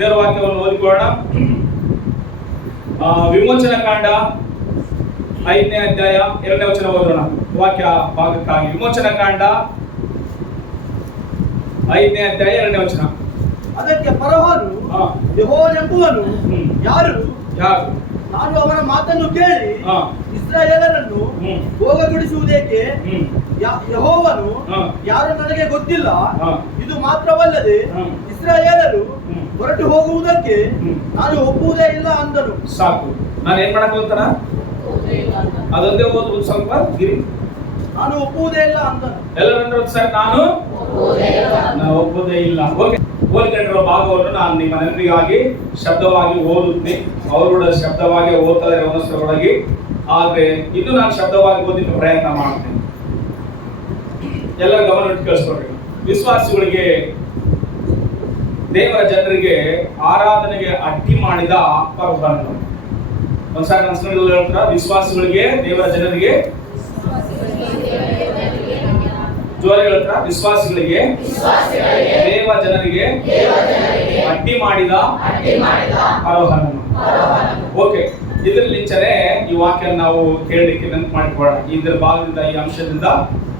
ದೇವರ ವಾಕ್ಯವನ್ನು ಓದಿಕೊಳ್ಳೋಣ. ವಿಮೋಚನ ಕಾಂಡ 5ನೇ ಅಧ್ಯಾಯ 2ನೇ ವಚನ ಓದೋಣ ವಾಕ್ಯ ಭಾಗಕ್ಕಾಗಿ. ವಿಮೋಚನ ಕಾಂಡ 5ನೇ ಅಧ್ಯಾಯ 2ನೇ ವಚನ. ಅದಕ್ಕೆ ಫರೋಹನು ಯೆಹೋವನೆಂಬುವನು ಯಾರು? ನಾನು ಅವನ ಮಾತನ್ನು ಕೇಳಿ ಇಸ್ರಾಯೇಲರನ್ನು ಹೋಗಗೊಡಿಸುವುದೇಕೆ? ಯೆಹೋವನು ಯಾರು ನನಗೆ ಗೊತ್ತಿಲ್ಲ. ಇದು ಮಾತ್ರವಲ್ಲದೆ ಇಸ್ರಾಯೇಲರು ಹೊರಟು ಹೋಗುವುದಕ್ಕೆ ನಾನು ಒಪ್ಪುವುದೇ ಇಲ್ಲ ಅಂದನು. ಸಾಕು, ನಾನು ಏನ್ ಮಾಡಕ್ ಹೋಗ್ತಾನ ಅದೊಂದೇ ಓದುವುದು. ಸ್ವಲ್ಪ ಗಿರಿ. ನಾನು ಒಪ್ಪುವುದೇ ಇಲ್ಲ ಅಂದನು. ಎಲ್ಲರೂ ಸರ್ ನಾನು ಒಪ್ಪುವುದೇ ಇಲ್ಲ. ಓಕೆ, ಓದ್ಕೊಂಡಿರೋ ಭಾಗವನ್ನು ನಾನು ನಿಮ್ಮ ನೆನಪಿಗಾಗಿ ಶಬ್ದವಾಗಿ ಓದುತ್ತೀನಿ. ಅವರುಗಳ ಶಬ್ದವಾಗಿ ಓದ್ತಾರೆ ಒಂದೊಂದರೊಳಗೆ, ಆದ್ರೆ ಇನ್ನು ನಾನು ಶಬ್ದವಾಗಿ ಓದಿನ ಪ್ರಯತ್ನ ಮಾಡ್ತೇನೆ. ಎಲ್ಲ ಗಮನ ಇಟ್ಟು ಕೇಳಿಸ್ಕೊಳ್ರಿ. ವಿಶ್ವಾಸಿಗಳಿಗೆ, ದೇವರ ಜನರಿಗೆ ಆರಾಧನೆಗೆ ಅಡ್ಡಿ ಮಾಡಿದ ಫರೋಹನು. ಒಂದ್ಸಾರಿ ನನ್ನ ಹೇಳ್ತಾರ, ವಿಶ್ವಾಸಿಗಳಿಗೆ, ದೇವರ ಜನರಿಗೆ, ಜೋರ ಹೇಳ್ತಾರ, ವಿಶ್ವಾಸಿಗಳಿಗೆ ದೇವ ಜನರಿಗೆ ಅಡ್ಡಿ ಮಾಡಿದ ಫರೋಹನು. ಓಕೆ, ಇದರಲ್ಲಿಂಚನೆ ಈ ವಾಕ್ಯ ನಾವು ಕೇಳಲಿಕ್ಕೆ ನೆನಪು ಮಾಡಿಕೊಳ್ಳೋಣ. ಇದರ ಭಾಗದಿಂದ, ಈ ಅಂಶದಿಂದ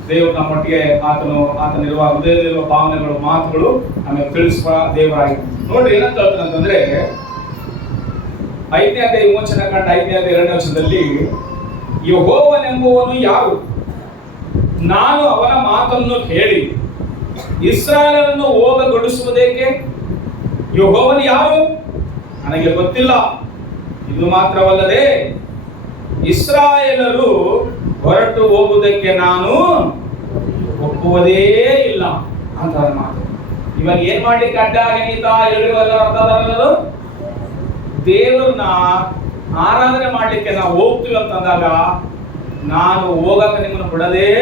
ದೇವರು ನಮ್ಮೊಟ್ಟಿಗೆ ಆತನಿರುವ ಹೃದಯದಲ್ಲಿರುವ ಭಾವನೆಗಳು, ಮಾತುಗಳು ನಮಗೆ ತಿಳಿಸುವ ದೇವರಾಗಿ. ನೋಡ್ರಿ ಏನಂತ ಹೇಳ್ತಾನೆ ಅಂತಂದ್ರೆ, 5ನೇ ಅಧ್ಯಾಯ ವಿಮೋಚನ ಕಾಂಡ 5ನೇ ಅಧ್ಯಾಯ 2ನೇ ವಚನದಲ್ಲಿ, ಯೆಹೋವನೆಂಬುವನು ಯಾರು? ನಾನು ಅವನ ಮಾತನ್ನು ಕೇಳಿ ಇಸ್ರಾಯೇಲರನ್ನು ಹೋಗಗೊಡಿಸುವುದೇಕೆ? ಯೆಹೋವನು ಯಾರು? ನನಗೆ ಗೊತ್ತಿಲ್ಲ. ಇದು ಮಾತ್ರವಲ್ಲದೆ ಇಸ್ರಾಯೇಲರು ಹೊರಟು ಹೋಗುವುದಕ್ಕೆ ನಾನು ಒಪ್ಪುವುದೇ ಇಲ್ಲ ಅಂತ ಮಾತು. ಇವಾಗ ಏನ್ ಮಾಡ್ಲಿಕ್ಕೆ ಅಡ್ಡ ಆಗೀತಾ? ಎಲ್ಲರೂ ದೇವರನ್ನ ಆರಾಧನೆ ಮಾಡ್ಲಿಕ್ಕೆ ನಾವು ಹೋಗ್ತೀವಿ ಅಂತಂದಾಗ ನಾನು ಹೋಗಕ್ಕೆ ನಿಮ್ಮನ್ನು ಬಿಡದೇ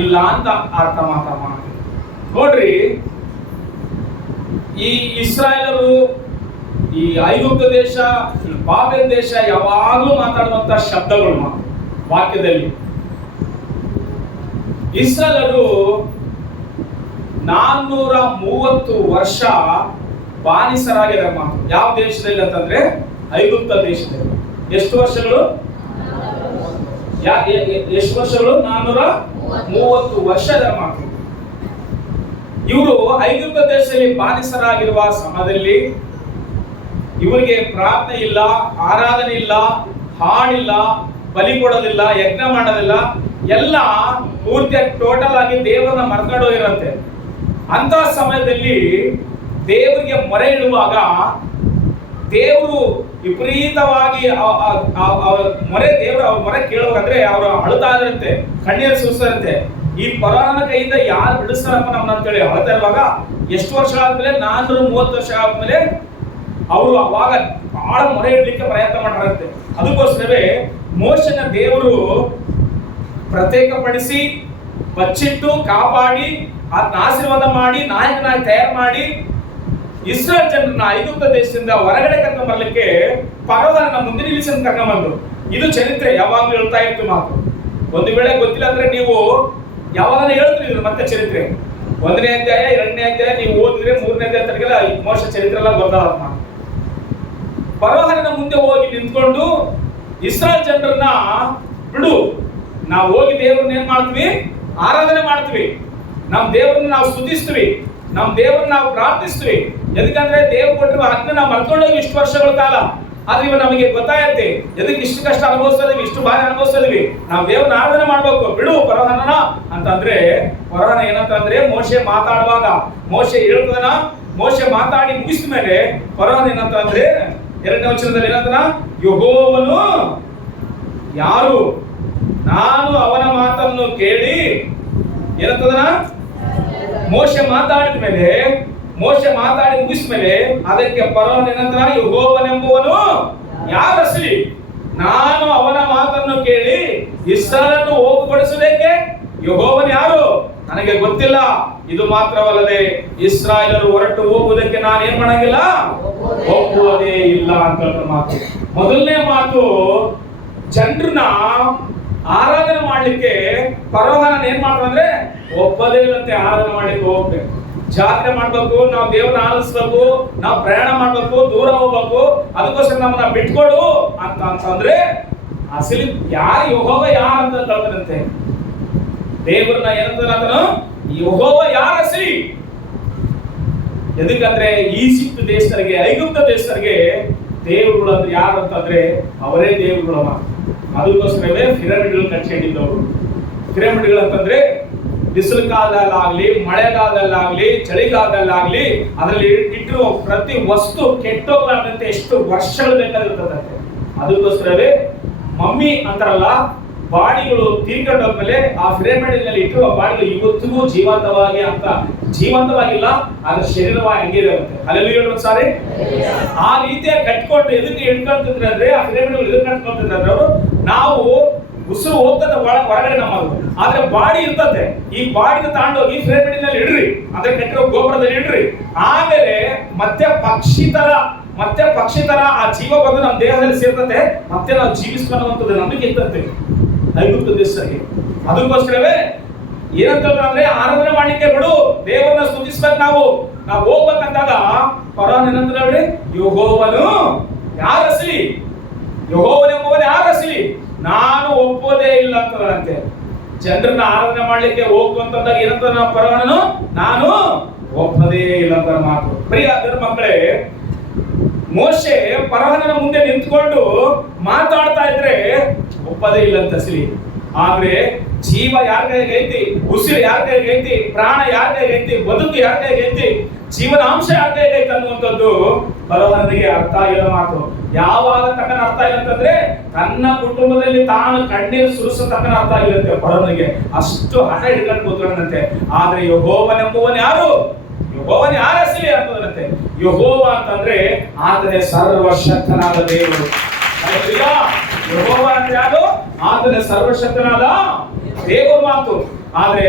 ಇಲ್ಲ ಅಂತ ಅರ್ಥ ಮಾಡ್ತೀವಿ. ನೋಡ್ರಿ, ಈ ಇಸ್ರಾಯೇಲರು, ಈ ಐಗುಪ್ತ ದೇಶ, ಈ ಬಾಬೆಲ್ ದೇಶ ಯಾವಾಗಲೂ ಮಾತಾಡುವಂತ ಶಬ್ದಗಳು ವಾಕ್ಯದಲ್ಲಿ. ಇಸ್ರಾಯೇಲರು 430 ವರ್ಷ ಬಾನಿಸರಾಗಿದ್ದಾರೆ ಮಾತು. ಯಾವ ದೇಶದಲ್ಲಿ ಅಂತಂದ್ರೆ ಐಗುಪ್ತ ದೇಶದಲ್ಲಿ. ಎಷ್ಟು ವರ್ಷಗಳು? ಎಷ್ಟು ವರ್ಷಗಳು? 430 ವರ್ಷದ ಮಾತು. ಇವರು ಐಗುಪ್ತ ದೇಶದಲ್ಲಿ ಬಾನಿಸರಾಗಿರುವ ಸಮಯದಲ್ಲಿ ಇವರಿಗೆ ಪ್ರಾರ್ಥನೆ ಇಲ್ಲ, ಆರಾಧನೆ ಇಲ್ಲ, ಹಾಡಿಲ್ಲ, ಬಲಿ ಕೊಡೋದಿಲ್ಲ, ಯಜ್ಞ ಮಾಡೋದಿಲ್ಲ, ಎಲ್ಲ ಪೂರ್ತಿ ಟೋಟಲ್ ಆಗಿ ದೇವರನ್ನ ಮರ್ಕೊಂಡು ಹೋಗಿರಂತೆ. ಅಂತ ಸಮಯದಲ್ಲಿ ದೇವರಿಗೆ ಮೊರೆ ಇಡುವಾಗ ದೇವರು ವಿಪರೀತವಾಗಿ ದೇವರು ಮೊರೆ ಕೇಳುವಾಗಂದ್ರೆ ಅವರು ಅಳುತ್ತಾ ಇದ್ರಂತೆ, ಕಣ್ಣೀರು ಸುರಿಸರಂತೆ. ಈ ಫರೋಹನ ಕೈಯಿಂದ ಯಾರು ಬಿಡಿಸ್ತಾರಪ್ಪ ನಮ್ಮನ್ನ ಅಂತೇಳಿ ಅಳ್ತಾ ಇರುವಾಗ, ಎಷ್ಟು ವರ್ಷ ಆದ್ಮೇಲೆ 430 ವರ್ಷ ಆದ್ಮೇಲೆ ಅವರು ಅವಾಗ ಬಹಳ ಮೊರೆ ಇಡ್ಲಿಕ್ಕೆ ಪ್ರಯತ್ನ ಮಾಡಾರಂತೆ. ಅದಕ್ಕೋಸ್ಕರವೇ ಮೋಶೆನ ದೇವರು ಪ್ರತ್ಯೇಕಪಡಿಸಿ, ಬಚ್ಚಿಟ್ಟು, ಕಾಪಾಡಿ, ಅದನ್ನ ಆಶೀರ್ವಾದ ಮಾಡಿ, ನಾಯಕನಾಗಿ ತಯಾರು ಮಾಡಿ, ಇಸ್ರಾಯೇಲ್ ಜನರನ್ನ ಐಗುಪ್ತ ದೇಶದಿಂದ ಹೊರಗಡೆ ಕರ್ಕೊಂಡ್ ಬರ್ಲಿಕ್ಕೆ ಫರೋಹನ ಮುಂದೆ ನಿಲ್ಲಿಸಿ ಕರ್ಕೊಂಡ್ಬಂದ್ರು. ಇದು ಚರಿತ್ರೆ ಯಾವಾಗ್ಲೂ ಹೇಳ್ತಾ ಇತ್ತು ಮಾತು. ಒಂದು ವೇಳೆ ಗೊತ್ತಿಲ್ಲ ಅಂದ್ರೆ ನೀವು ಯಾವಾಗ ಹೇಳ್ತೀರಿ ಮತ್ತೆ ಚರಿತ್ರೆ 1ನೇ ಅಧ್ಯಾಯ 2ನೇ ಅಧ್ಯಾಯ ನೀವು ಓದಿದ್ರೆ 3ನೇ ಅಧ್ಯಾಯ ತನಕ ಮೋಶ ಚರಿತ್ರೆ ಎಲ್ಲ ಗೊತ್ತಾಗ. ಫರೋಹನ ಮುಂದೆ ಹೋಗಿ ನಿಂತ್ಕೊಂಡು ಇಸ್ರಾಯೇಲ್ ಜನರನ್ನ ಬಿಡು, ನಾವು ಹೋಗಿ ದೇವ್ರನ್ನ ಏನ್ ಮಾಡ್ತೀವಿ? ಆರಾಧನೆ ಮಾಡ್ತೀವಿ, ನಮ್ ದೇವ್ರನ್ನ ನಾವು ಸ್ತುತಿಸ್ತೀವಿ, ನಮ್ ದೇವ್ರನ್ನ ನಾವು ಪ್ರಾರ್ಥಿಸ್ತೀವಿ. ಎದಕ್ಕಂದ್ರೆ ದೇವ್ರು ಕೊಟ್ಟಿರುವ ಆಜ್ಞೆ ನಾವು ಮರ್ಕೊಂಡೋಗಿ ಇಷ್ಟು ವರ್ಷಗಳ ಕಾಲ. ಆದ್ರೆ ಇವಾಗ ನಮಗೆ ಗೊತ್ತಾಗತ್ತೆ ಎದಕ್ಕೆ ಇಷ್ಟು ಕಷ್ಟ ಅನುಭವಿಸ್ತಿದೀವಿ, ಇಷ್ಟು ಬಾಧೆ ಅನುಭವಿಸ್ತಿದೀವಿ, ನಾವು ದೇವ್ರನ್ನ ಆರಾಧನೆ ಮಾಡ್ಬೇಕು, ಬಿಡು ಫರೋಹನ ಅಂತಂದ್ರೆ. ಫರೋಹನ ಏನಂತಂದ್ರೆ, ಮೋಶೆ ಮಾತಾಡುವಾಗ, ಮೋಶೆ ಹೇಳ್ತದನ, ಮೋಶೆ ಮಾತಾಡಿ ಮುಗಿಸಿದ ಮೇಲೆ ಫರೋಹನ ಏನಂತಂದ್ರೆ 2ನೇ ವಚನದಲ್ಲಿ ಏನಂತನ, ಯೆಹೋವನು ಯಾರು? ನಾನು ಅವನ ಮಾತನ್ನು ಕೇಳಿ, ಏನಂತದನ, ಮೋಶೆ ಮಾತಾಡಿದ ಮೇಲೆ, ಮೋಶೆ ಮಾತಾಡಿ ಮುಗಿಸಿದ ಮೇಲೆ ಅದಕ್ಕೆ ಫರೋಹನ ಏನಂತ, ಯೆಹೋವನೆಂಬುವನು ಯಾರು ಅಸಲಿ? ನಾನು ಅವನ ಮಾತನ್ನು ಕೇಳಿ ಇಸ್ರಾಯೇಲನ್ನು ಹೋಗಗೊಡಿಸಬೇಕೆ? ಯೆಹೋವನು ಯಾರು? ನನಗೆ ಗೊತ್ತಿಲ್ಲ. ಇದು ಮಾತ್ರವಲ್ಲದೆ ಇಸ್ರಾಯೇಲರು ಹೊರಟು ಹೋಗುವುದಕ್ಕೆ ನಾನು ಏನ್ ಮಾಡಂಗಿಲ್ಲ, ಒಪ್ಪುವುದೇ ಇಲ್ಲ ಅಂತ ಮಾತು. ಮೊದಲನೇ ಮಾತು, ಜನರನ್ನ ಆರಾಧನೆ ಮಾಡ್ಲಿಕ್ಕೆ ಫರೋಹನ ಏನ್ ಮಾಡ್ತಾರೆ, ಒಪ್ಪದೇ ಇಲ್ಲಂತೆ ಆರಾಧನೆ ಮಾಡ್ಲಿಕ್ಕೆ ಹೋಗ್ಬೇಕು. ಜಾತ್ರೆ ಮಾಡ್ಬೇಕು, ನಾವು ದೇವ್ರನ್ನ ಆರಾಧಿಸ್ಬೇಕು, ನಾವು ಪ್ರಯಾಣ ಮಾಡ್ಬೇಕು, ದೂರ ಹೋಗ್ಬೇಕು, ಅದಕ್ಕೋಸ್ಕರ ನಮ್ಮನ್ನ ಬಿಟ್ಕೊಡು ಅಂತಂದ್ರೆ ಅಸಲಿ ಯಾರು ಯೆಹೋವ ಯಾರು ಅಂತ ಹೇಳ್ತಾನಂತೆ. ದೇವ್ರನ್ನ ಏನಂತಾನ ಆತನು ಯೆಹೋವ ಯಾರು ಅಸಲಿ. ಎದಕ್ಕಂದ್ರೆ ಈಜಿಪ್ಟ್ ದೇಶದವರಿಗೆ, ಐಗುಪ್ತ ದೇಶದವರಿಗೆ ದೇವರುಗಳು ಅಂದ್ರೆ ಯಾರು ಅಂತಂದ್ರೆ ಅವರೇ ದೇವರುಗಳು. ಅದಕ್ಕೋಸ್ಕರವೇ ಪಿರಮಿಡ್ಗಳು ಕಟ್ಕೊಂಡಿದ್ದವರು. ಪಿರಮಿಡ್ಗಳು ಅಂತಂದ್ರೆ ಬಿಸಿಲು ಕಾಲದಲ್ಲಾಗ್ಲಿ, ಮಳೆಗಾಲದಲ್ಲಾಗ್ಲಿ, ಚಳಿಗಾಲದಲ್ಲಾಗ್ಲಿ ಅದರಲ್ಲಿ ಇಟ್ಟಿರುವ ಪ್ರತಿ ವಸ್ತು ಕೆಟ್ಟೋಗ್ಲಾರ್ದಂತೆ ಎಷ್ಟು ವರ್ಷಗಳು ಬೇಕಾಗಿರ್ತದಂತೆ. ಅದಕ್ಕೋಸ್ಕರವೇ ಮಮ್ಮಿ ಅಂತಾರಲ್ಲ, ಬಾಡಿಗಳು ತೀರ್ಕೊಂಡು ಹೋದ್ಮೇಲೆ ಆ ಪಿರಮಿಡ್ನಲ್ಲಿ ಇಟ್ಟಿರುವ ಬಾಡಿಗಳು ಇವತ್ತಿಗೂ ಜೀವಂತವಾಗಿಲ್ಲ, ಅದ್ರ ಶರೀರವಾಗಿ ಹಂಗಿರುತ್ತೆ. ಹಲ್ಲೆಲೂಯಾ ಒಂದ್ಸಾರಿ. ಆ ರೀತಿಯಾಗಿ ಕಟ್ಕೊಂಡು ಎದಕ್ಕೆ ಇಟ್ಕೊಂತಿದ್ರೆ ಅಂದ್ರೆ, ಆ ಪಿರಮಿಡ್ಗಳು ಎದಕ್ಕೆ ಕಟ್ಕೊಂತಿದ್ರೆ ಅಂದ್ರೆ ಅವರು, ನಾವು ಉಸಿರು ಹೋಗ್ತದೆ ಹೊರಗಡೆ ನಮ್ಮದು, ಆದ್ರೆ ಬಾಡಿ ಇರ್ತದೆ. ಈ ಬಾಡಿನ ತಗೊಂಡೋಗಿ ಪಿರಮಿಡ್ನಲ್ಲಿ ಇಡ್ರಿ, ಅಂದ್ರೆ ಕಟ್ಟಿರೋ ಗೋಪುರದಲ್ಲಿ ಇಡ್ರಿ. ಆಮೇಲೆ ಮತ್ತೆ ಪಕ್ಷಿ ತರ ಆ ಜೀವ ಬಂದು ನಮ್ಮ ದೇಹದಲ್ಲಿ ಸೇರ್ತದೆ, ಮತ್ತೆ ನಾವು ಜೀವಿಸ್ಕೊಳ್ಳುವಂಥದ್ದು ನಮಗೆ ಇರ್ತದೆ ಐಗುಪ್ತ ದೇಶಕ್ಕೆ. ಅದಕ್ಕೋಸ್ಕರವೇ ಏನಂತ ಅಂದ್ರೆ ಆರಾಧನೆ ಮಾಡ್ಲಿಕ್ಕೆ ಬಿಡು, ದೇವರನ್ನ ಸ್ತುತಿಸ್ಬೇಕು. ನಾವು ಹೋಗ್ಬೇಕಂದಾಗ ಫರೋಹ್ ಏನಂತ ಹೇಳ್ರಿ, ಯೆಹೋವನು ಯಾರಸಲಿ, ಯೆಹೋವನೆಂಬುವನು ಯಾರಸಲಿ, ನಾನು ಒಪ್ಪೋದೇ ಇಲ್ಲ ಅಂತಂತೆ. ಜನರನ್ನ ಆರಾಧನೆ ಮಾಡ್ಲಿಕ್ಕೆ ಹೋಗುವಂತಂದಾಗ ಏನಂತ ಫರೋಹನು, ನಾನು ಒಪ್ಪದೇ ಇಲ್ಲ ಅಂತ ಮಾತು. ಪ್ರಿಯ ದೇವರ ಮಕ್ಕಳೇ, ಮೋಶೆ ಫರೋಹನ ಮುಂದೆ ನಿಂತ್ಕೊಂಡು ಮಾತಾಡ್ತಾ ಇದ್ರೆ ಒಪ್ಪದೇ ಇಲ್ಲ ಅಂತ ಅಸಲಿ. ಆದ್ರೆ ಜೀವ ಯಾರ ಕೈಗೆ ಐತಿ, ಉಸಿರು ಯಾರ ಕೈಗೆ ಐತಿ, ಪ್ರಾಣ ಯಾರ ಕೈಗೆ ಐತಿ, ಬದುಕು ಯಾರ ಕೈಗೆ ಐತಿ, ಜೀವನಾಂಶ ಯಾರ ಕೈಗೆ ಐತಿ ಅನ್ನುವಂಥದ್ದು ಫರೋಹನಿಗೆ ಅರ್ಥ ಆಗಿರೋ ಮಾತು. ಯಾವಾಗ ತಕ್ಕನ ಅರ್ಥ ಇಲ್ಲ ಅಂತಂದ್ರೆ ತನ್ನ ಕುಟುಂಬದಲ್ಲಿ ತಾನು ಕಣ್ಣೀರು ಸುರಿಸೋ ತಕ್ಕನ ಅರ್ಥ ಆಗಿರುತ್ತೆ ಫರೋಹನಿಗೆ. ಅಷ್ಟು ಹಠ ಹಿಡ್ಕೊಂಡು ಕೂತ್ಕೊಂಡಂತೆ. ಆದ್ರೆ ಯೆಹೋವನೆಂಬುವನು ಯಾರು, ಯೆಹೋವನ ಯಾರಸಲಿ ಅಂತಂದ್ರೆ, ಯೆಹೋವ ಅಂತಂದ್ರೆ ಆತನೇ ಸರ್ವಶಕ್ತನಾದ ದೇವರು. ಯೆಹೋವ ಅಂದ್ರೆ ಯಾರು, ಆತನೇ ಸರ್ವಶಕ್ತನಾದ ದೇವರ ಮಾತು. ಆದ್ರೆ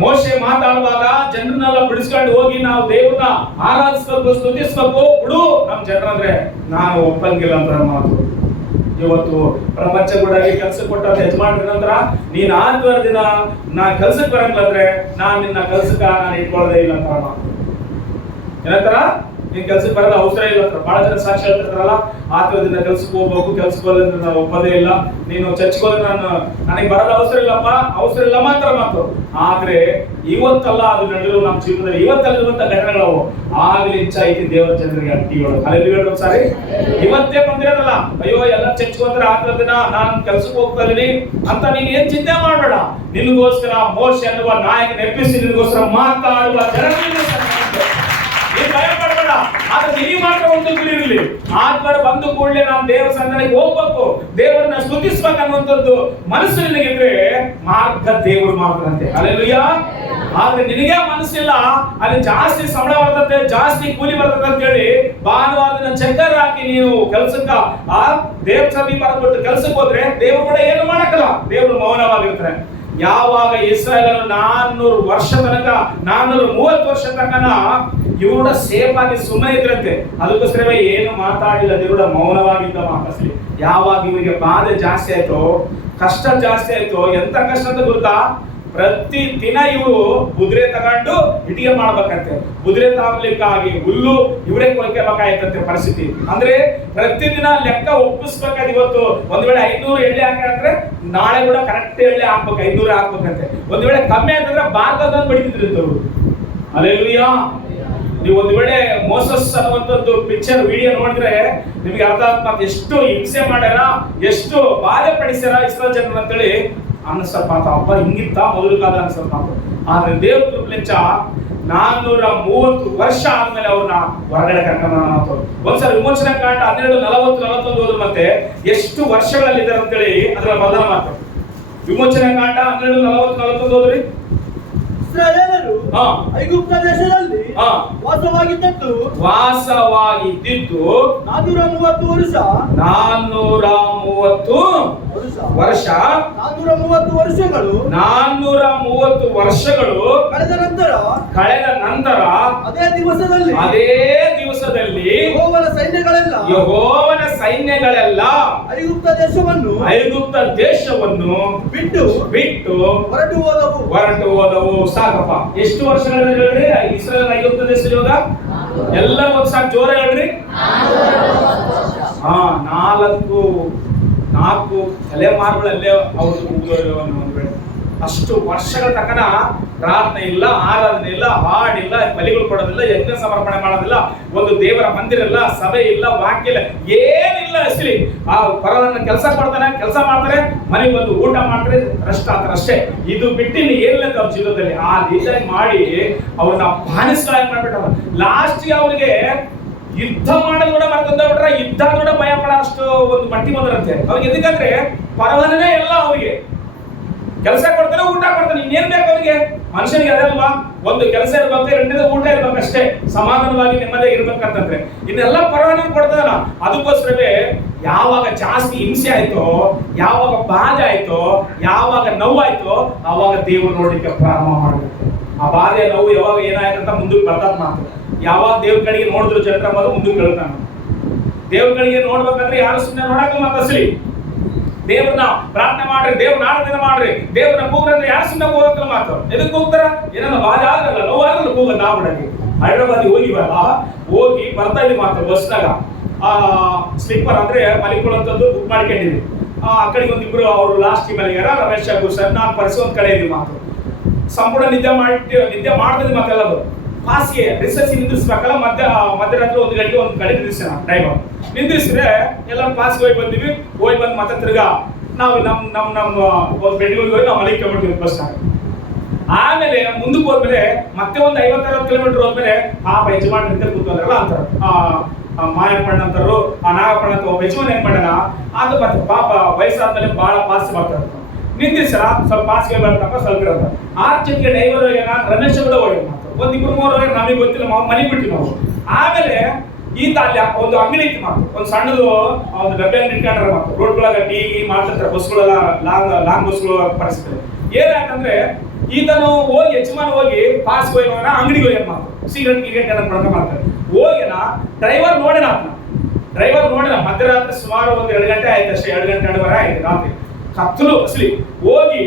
ಮೋಶೆ ಮಾತಾಡುವಾಗ ಜನರನ್ನೆಲ್ಲ ಬಿಡಿಸ್ಕೊಂಡು ಹೋಗಿ ನಾವು ದೇವ್ರನ್ನ ಆರಾಧಿಸ್ಬೇಕು, ಸ್ತುತಿಸ್ಬೇಕು ಬಿಡು ನಮ್ ಜನರಂದ್ರೆ ನಾನು ಒಪ್ಪಂಗಿಲ್ಲ ಅಂತ ಮಾತು. ಇವತ್ತು ಪ್ರಪಂಚ ಗುಡಾಗಿ ಕೆಲಸ ಕೊಟ್ಟ ಯಜಮಾನ್ರ ನಂತರ ನೀನ್ 6 ದಿನ ನಾ ಕೆಲ್ಸಕ್ಕೆ ಬರಂಗಿಲ್ಲಂದ್ರೆ ನಾನ್ ನಿನ್ನ ಕೆಲ್ಸಕ್ಕ ನಾನು ಇಟ್ಕೊಳ್ಳೋದೇ ಇಲ್ಲ ಅಂತ ಮಾತು. ಏನಂತಾರ, ನೀನ್ ಕೆಲ್ಸಕ್ಕೆ ಬರೋದ ಅವಸರ ಇಲ್ಲ ಅಂತ ಬಹಳ ಜನ ಸಾಕ್ಷಿ ಹೇಳ್ತಿರ್ತಾರಲ್ಲ, 6 ದಿನ ಕೆಲ್ಸಕ್ಕೆ ಹೋಗ್ಬೇಕು, ಕೆಲ್ಸಕ್ಕೆ ಬರೋದ್ರೆ ನಾನು ಒಪ್ಪದೇ ಇಲ್ಲ, ನೀನು ಚರ್ಚ್ಗೆ ಹೋದ್ರೆ ನನಗೆ ಬರೋದ ಅವಸರ ಇಲ್ಲ ಮಾತ್ರ ಮಾತು. ಆದ್ರೆ ಇವತ್ತಲ್ಲ ಅದು ನಡೆದಿರೋ ನಮ್ಮ ಜೀವನದಲ್ಲಿ ಇವತ್ತಲ್ಲಿರುವಂತ ಘಟನೆಗಳವು. ಆಗ್ಲಿ ಇಚ್ಛಾ ಐತಿ ದೇವರ ಜನರಿಗೆ ಅಟ್ಟಿಗಳು. ಹಲ್ಲೆಲೂಯಾ ಒಂದ್ಸಾರಿ. ಇವತ್ತೇ ಬಂದಿರೋದಲ್ಲ, ಅಯ್ಯೋ ಎಲ್ಲ ಚರ್ಚ್ಗೆ ಹೋದ್ರೆ 6 ದಿನ ನಾನು ಕೆಲ್ಸಕ್ಕೆ ಹೋಗ್ತಾ ಇದೀನಿ ಅಂತ ನೀನ್ ಏನ್ ಚಿಂತೆ ಮಾಡಬೇಡ. ನಿನಗೋಸ್ಕರ ಮೋಶೆ ಅನ್ನುವ ನಾಯಕ ನೆಪ್ಪಿಸಿ ನಿನಗೋಸ್ಕರ ಮಾತಾಡುವ ಜನರಿಗೆ ಭಯ ಪಡಬೇಡ. ಆದ್ರೆ ನೀ ಮಾತ್ರ ಒಂದು ಗುರಿ ಇರಲಿ, ಆತ್ಮರು ಬಂದು ಕೂಡಲೇ ನಾವು ದೇವರ ಸನ್ನಿಧಿಗೆ ಹೋಗ್ಬೇಕು, ದೇವರನ್ನ ಸ್ತುತಿಸ್ಬೇಕು ಅನ್ನುವಂಥದ್ದು ಮನಸ್ಸು ನಿನಗಿದ್ರೆ ಮಾರ್ಗ ದೇವರು ಮಾಡ್ತಾರಂತೆ. ಹಲ್ಲೆಲೂಯಾ. ಆದ್ರೆ ನಿನಗೆ ಮನಸ್ಸಿಲ್ಲ, ಅಲ್ಲಿ ಜಾಸ್ತಿ ಸಂಬಳ ಬರ್ತದೆ, ಜಾಸ್ತಿ ಕೂಲಿ ಬರ್ತದೆ ಅಂತ ಹೇಳಿ ಭಾನುವಾರ ದಿನ ಚಕ್ಕರ್ ಹಾಕಿ ನೀವು ಕೆಲ್ಸಕ್ಕ ಆ ದೇವ್ರ ಸಮೀಪ ಬಿಟ್ಟು ಕೆಲ್ಸಕ್ಕೆ ಹೋದ್ರೆ ದೇವ್ರು ಕೂಡ ಏನು ಮಾಡಕ್ಕಲ್ಲ, ದೇವ್ರು ಮೌನವಾಗಿರ್ತಾರೆ. ಯಾವಾಗ ಇಸ್ರಾಯೇಲರು 400 ವರ್ಷ ತನಕ 430 ವರ್ಷ ತನಕ ಇವ್ರ ಸೇಫ್ ಆಗಿ ಸುಮ್ಮನೆ ಇದ್ರಂತೆ. ಅದಕ್ಕೋಸ್ಕರ ಏನು ಮಾತಾಡಿಲ್ಲ, ದೇವ್ರ ಮೌನವಾಗಿದ್ದ ಮಾತಾಡ್ಲಿ. ಯಾವಾಗ ಇವರಿಗೆ ಬಾಧೆ ಜಾಸ್ತಿ ಆಯ್ತು, ಕಷ್ಟ ಜಾಸ್ತಿ ಆಯ್ತು, ಎಂತ ಕಷ್ಟ ಅಂತ ಗೊತ್ತಾ, ಪ್ರತಿ ದಿನ ಇವರು ಕುದುರೆ ತಗೊಂಡು ಇಟ್ಟಿಗೆ ಮಾಡ್ಬೇಕಂತೆ. ಕುದುರೆ ತಗೊಳ್ಲಿಕ್ಕಾಗಿ ಹುಲ್ಲು ಇವರೇ ಕೊಯ್ಬೇಕಾಯ್ತಂತೆ ಪರಿಸ್ಥಿತಿ. ಅಂದ್ರೆ ಪ್ರತಿದಿನ ಲೆಕ್ಕ ಒಪ್ಪಿಸ್ಬೇಕಾದ. ಇವತ್ತು ಒಂದ್ ವೇಳೆ 500 ಎಳ್ಳೆ ಹಾಕಿದ್ರೆ ನಾಳೆ ಕೂಡ ಕರೆಕ್ಟ್ ಎಳ್ಳೆ ಹಾಕ್ಬೇಕು, 500 ಹಾಕ್ಬೇಕಂತೆ. ಒಂದ್ ವೇಳೆ ಕಮ್ಮಿ ಅಂತಂದ್ರೆ ಭಾರತದ ಬಡಿತಿದ್ರು. ಹಲ್ಲೆಲೂಯಾ. ನೀವು ಒಂದ್ ವೇಳೆ ಮೋಸಸ್ ಅನ್ನುವಂಥದ್ದು ಪಿಕ್ಚರ್ ವಿಡಿಯೋ ನೋಡಿದ್ರೆ ನಿಮ್ಗೆ ಅರ್ಥ ಆಗ್ತದೆ, ಎಷ್ಟು ಹಿಂಸೆ ಮಾಡ್ಯಾರ, ಎಷ್ಟು ಬಾಧೆ ಪಡಿಸ್ಯಾರ ಇಸ್ರಾಯೇಲ್ ಜನರು ಅಂತೇಳಿ ಅನ್ಸಪ್ಪ. ಹಬ್ಬ ಹಿಂಗಿತ್ತ ಮೊದಲು ಕಾಲ ಅನ್ಸಪ್ಪ. ಆದ್ರೆ ದೇವ್ರ ಕೃಪೆಲಿಂದ 430 ವರ್ಷ ಆದ್ಮೇಲೆ ಅವ್ರನ್ನ ಹೊರಗಡೆ ಕರ್ಕೊಂಡು ಒಂದ್ಸಲ ವಿಮೋಚನಾ ಕಾಂಡ 12:40-41 ಹೋದ್ರು. ಮತ್ತೆ ಎಷ್ಟು ವರ್ಷಗಳಲ್ಲಿ ಇದ್ದಾರೆ ಅಂತೇಳಿ ಅದರ ಮೊದಲ ಮಾತು. ವಿಮೋಚನಾ ಕಾಂಡ 12:40-41 ಹೋದ್ರಿ. ಇಸ್ರಾಯೇಲರು ಐಗುಪ್ತ ದೇಶದಲ್ಲಿ ವಾಸವಾಗಿದ್ದು 430 ವರ್ಷ. 430 ವರ್ಷಗಳು ಕಳೆದ ನಂತರ ಅದೇ ದಿವಸದಲ್ಲಿ ಯೆಹೋವನ ಸೈನ್ಯಗಳೆಲ್ಲ ಐಗುಪ್ತ ದೇಶವನ್ನು ಬಿಟ್ಟು ಹೊರಟು ಹೋದವು. ಸಾಕಪ್ಪ. ಎಷ್ಟು ವರ್ಷಗಳ ಹೇಳ್ರಿ ಇಸ್ರೇಲ್ ಐಗುಪ್ತ ದೇಶದಲ್ಲಿ ಹೋದ? ಎಲ್ಲ ಒಂದ್ ಸಾಕು ಜೋರ ಹೇಳ್ರಿ. 4 ತಲೆಮಾರುಗಳಲ್ಲೇ ಅವರು ಅಷ್ಟು ವರ್ಷಗಳ ತನಕ ಪ್ರಾರ್ಥನೆ ಇಲ್ಲ, ಆರಾಧನೆ ಇಲ್ಲ, ಹಾಡಿಲ್ಲ, ಬಲಿಗಳು ಕೊಡೋದಿಲ್ಲ, ಯಜ್ಞ ಸಮರ್ಪಣೆ ಮಾಡೋದಿಲ್ಲ, ಒಂದು ದೇವರ ಮಂದಿರ ಇಲ್ಲ, ಸಭೆ ಇಲ್ಲ, ವಾಕ್ಯ ಇಲ್ಲ, ಏನಿಲ್ಲ. ಅಸಲಿ ಆ ಪರವನ್ನ ಕೆಲಸ ಮಾಡ್ತಾರೆ, ಮನೆಗೆ ಬಂದು ಊಟ ಮಾಡ್ತಾರೆ, ರೆಸ್ಟ್ ಆಗ್ತಾರೆ ಅಷ್ಟೇ. ಇದು ಬಿಟ್ಟು ಏನಿಲ್ಲ ಅವ್ರ ಜೀವನದಲ್ಲಿ. ಆ ರೀತಿಯಾಗಿ ಮಾಡಿ ಅವ್ರನ್ನ ಪಾಲಿಸ್ಲಾಗಿ ಮಾಡ್ಬಿಟ್ಟಾರ. ಲಾಸ್ಟ್ಗೆ ಅವ್ರಿಗೆ ಯುದ್ಧ ಮಾಡೋದು ಕೂಡ ಮರ್ತಂದ್ರೆ ಯುದ್ಧ ಕೂಡ ಭಯ ಪಡೋ ಅಷ್ಟು ಒಂದು ಮಟ್ಟಿ ಬಂದ್ರಂತೆ ಅವ್ರಿಗೆ. ಎದಕ್ಕಂದ್ರೆ ಪರವನೇ ಎಲ್ಲ ಅವ್ರಿಗೆ ಕೆಲಸ ಕೊಡ್ತಾನೆ, ಊಟ ಕೊಡ್ತಾನೆ, ಇನ್ನೇನ್ ಬೇಕು ಅವ್ರಿಗೆ? ಮನುಷ್ಯನಿಗೆ ಅದಲ್ವಾ, ಒಂದು ಕೆಲಸ ಇರ್ಬೇಕು, ಎರಡನೇದು ಊಟ ಇರ್ಬೇಕಷ್ಟೇ, ಸಮಾಧಾನವಾಗಿ ನೆಮ್ಮದಿ ಇರ್ಬೇಕಂತಂದ್ರೆ. ಇನ್ನೆಲ್ಲ ಪರವಾನ ಕೊಡ್ತಾನ. ಅದಕ್ಕೋಸ್ಕರವೇ ಯಾವಾಗ ಜಾಸ್ತಿ ಹಿಂಸೆ ಆಯ್ತೋ, ಯಾವಾಗ ಬಾಧೆ ಆಯ್ತೋ, ಯಾವಾಗ ನೋವಾಯ್ತೋ, ಆವಾಗ ದೇವರು ನೋಡ್ಲಿಕ್ಕೆ ಪ್ರಾರಂಭ ಮಾಡಬೇಕು. ಆ ಬಾಧೆ ನೋವು ಯಾವಾಗ ಏನಾಯ್ತಂತ ಮುಂದಕ್ಕೆ ಬರ್ತದ ಮಾತು. ಯಾವಾಗ ದೇವ್ರ ಕಡೆಗೆ ನೋಡಿದ್ರು ಜನರ ಮೊದಲು ಮುಂದಕ್ಕೆ ಹೇಳ್ತಾನ. ದೇವ್ರ ಕಡೆಗೆ ನೋಡ್ಬೇಕಂದ್ರೆ ಯಾರು ಸುಮ್ಮನೆ ನೋಡಕ ಮಾತಸ್ಲಿ. ದೇವ್ರನ್ನ ಪ್ರಾರ್ಥನೆ ಮಾಡ್ರಿ, ದೇವ್ರನ್ನ ಆರಾಧನೆ ಮಾಡ್ರಿ, ದೇವ್ರನ್ನ ಕೂಗ್ರಂದ್ರೆ ಯಾರು ಸುಮ್ಮನೆ ಹೋಗಕ್ಕಲ್ಲ ಮಾತು. ಎದಕ್ಕೆ ಕೂಗ್ತಾರ? ಏನನ್ನ ಬಾಧೆ ಆಗಲ್ಲ, ನೋವಾಗಲ್ಲ, ಕೂಗಲ್ಲ. ನಾವಡಲ್ಲಿ ಹೈದರಾಬಾದ್ ಹೋಗಿ ಬರ್ತಾ ಇದ್ವಿ ಮಾತು ಬಸ್ನಾಗ. ಸ್ಲೀಪರ್ ಅಂದ್ರೆ ಮಲಿಕೊಳ್ಳುವಂಥದ್ದು ಬುಕ್ ಮಾಡ್ಕೊಂಡಿದ್ವಿ. ಆ ಕಡೆಗೆ ಒಂದಿಬ್ರು ಅವರು ಲಾಸ್ಟ್ ಮೇಲೆ ರಮೇಶ್ ಶಾಗು ಸರ್, ನಾನು ಪರಿಸಿ ಒಂದ್ ಕಡೆ ಇದ್ವಿ ಮಾತು. ಸಂಪೂರ್ಣ ನಿದ್ದೆ ಮಾಡ್ತಿದ್ವಿ ಮಾತೆಲ್ಲದು. ಹಾಸಿಗೆ ರಿಸರ್ಚ್ ನಿಂದಿರ್ಸ್ಬೇಕಲ್ಲ, ಮಧ್ಯರಾತ್ರಿ 1 ಗಂಟೆ ಒಂದು ಕಡೆ ನಿಲ್ಲಿಸ್ತಾನ ಡ್ರೈವರ್. ನಿಂದಿಸಿದ್ರೆ ಎಲ್ಲ ಪಾಸ್ಗೆ ಹೋಗಿ ಬಂದು ಮತ್ತೆ ತಿರ್ಗಾ ನಾವು ನಮ್ಮ ಬೆಂಗಳೂರಿಗೆ ಹೋಗಿ ನಾವು ಮಲಿಕೊಂಡ್ಬಿಡ್ತೀವಿ ಬಸ್ನಾಗ. ಆಮೇಲೆ ಮುಂದಕ್ಕೆ ಹೋದ್ಮೇಲೆ ಮತ್ತೆ ಒಂದು 50-60 ಕಿಲೋಮೀಟರ್ ಹೋದ್ಮೇಲೆ ಪಾಪ ಯಜಮಾನ್ ನಿಂತ ಕೂತ್ಕೊಂಡ್ರಲ್ಲ ಅಂತಾರೆ, ಮಾಯಪ್ಪಣ್ಣ ಅಂತಾರು, ಆ ನಾಗಪ್ಪಣ್ಣ ಅಂತ ಒಬ್ಬ ಯಜಮಾನ್ ಏನ್ ಮಾಡೋಣ ಅದು ಮತ್ತೆ ಪಾಪ ವಯಸ್ಸಾದ್ಮೇಲೆ ಬಹಳ ಪಾಸ್ ಮಾಡ್ತಾರೆ. ನಿಂದಿರ್ಸರ ಸ್ವಲ್ಪ ಪಾಸ್ಗೆ ಬರ್ತಪ್ಪ ಸ್ವಲ್ಪ ಇರೋದು. 6 ಜನಕ್ಕೆ ಡ್ರೈವರ್ ಹೋಗ್ಯಾನ, ರಮೇಶ್ ಕೂಡ ಹೋಗಿ ಮಾತು. 1-2-3 ಹೋಗಿ ನಮಗೆ ಗೊತ್ತಿಲ್ಲ, ಮನೆಗೆ ಬಿಟ್ಟಿವಿ ನಾವು. ಆಮೇಲೆ ಈತ ಅಲ್ಲಿ ಒಂದು ಅಂಗಡಿ ಇತ್ತು ಮಾತು, ಒಂದು ಸಣ್ಣದು ಒಂದು ಡಬ್ಬೆ ಅಂಗಡಿ ಇಟ್ಕೊಂಡ್ರೆ ಮಾತು. ರೋಡ್ಗಳಾಗ ಟೀ ಮಾಡ್ತಿರ್ತಾರೆ, ಬಸ್ಗಳೆಲ್ಲ ಲಾಂಗ್ ಬಸ್ಗಳು ಪರಿಸ್ಥಿತಿ. ಏನಾಯ್ತಂದ್ರೆ ಈತನು ಹೋಗಿ ಯಜಮಾನ್ ಹೋಗಿ ಪಾಸ್ ಹೋಗಿ ಅಂಗಡಿಗೆ ಹೋಗ್ಯಾನ ಮಾತು. ಸಿಗರೇಟ್ ಮಾಡ್ಕೊಂಡು ಮಾಡ್ತಾರೆ. ಹೋಗ್ಯಾನ, ಡ್ರೈವರ್ ನೋಡಿನ ಮಧ್ಯರಾತ್ರಿ ಸುಮಾರು ಒಂದು 2 ಗಂಟೆ ಆಯ್ತು ಅಷ್ಟೇ, 2 ಗಂಟೆ 2:15 ಆಯ್ತು ರಾತ್ರಿ. ಕತ್ತಲು ಅಸಲಿ. ಹೋಗಿ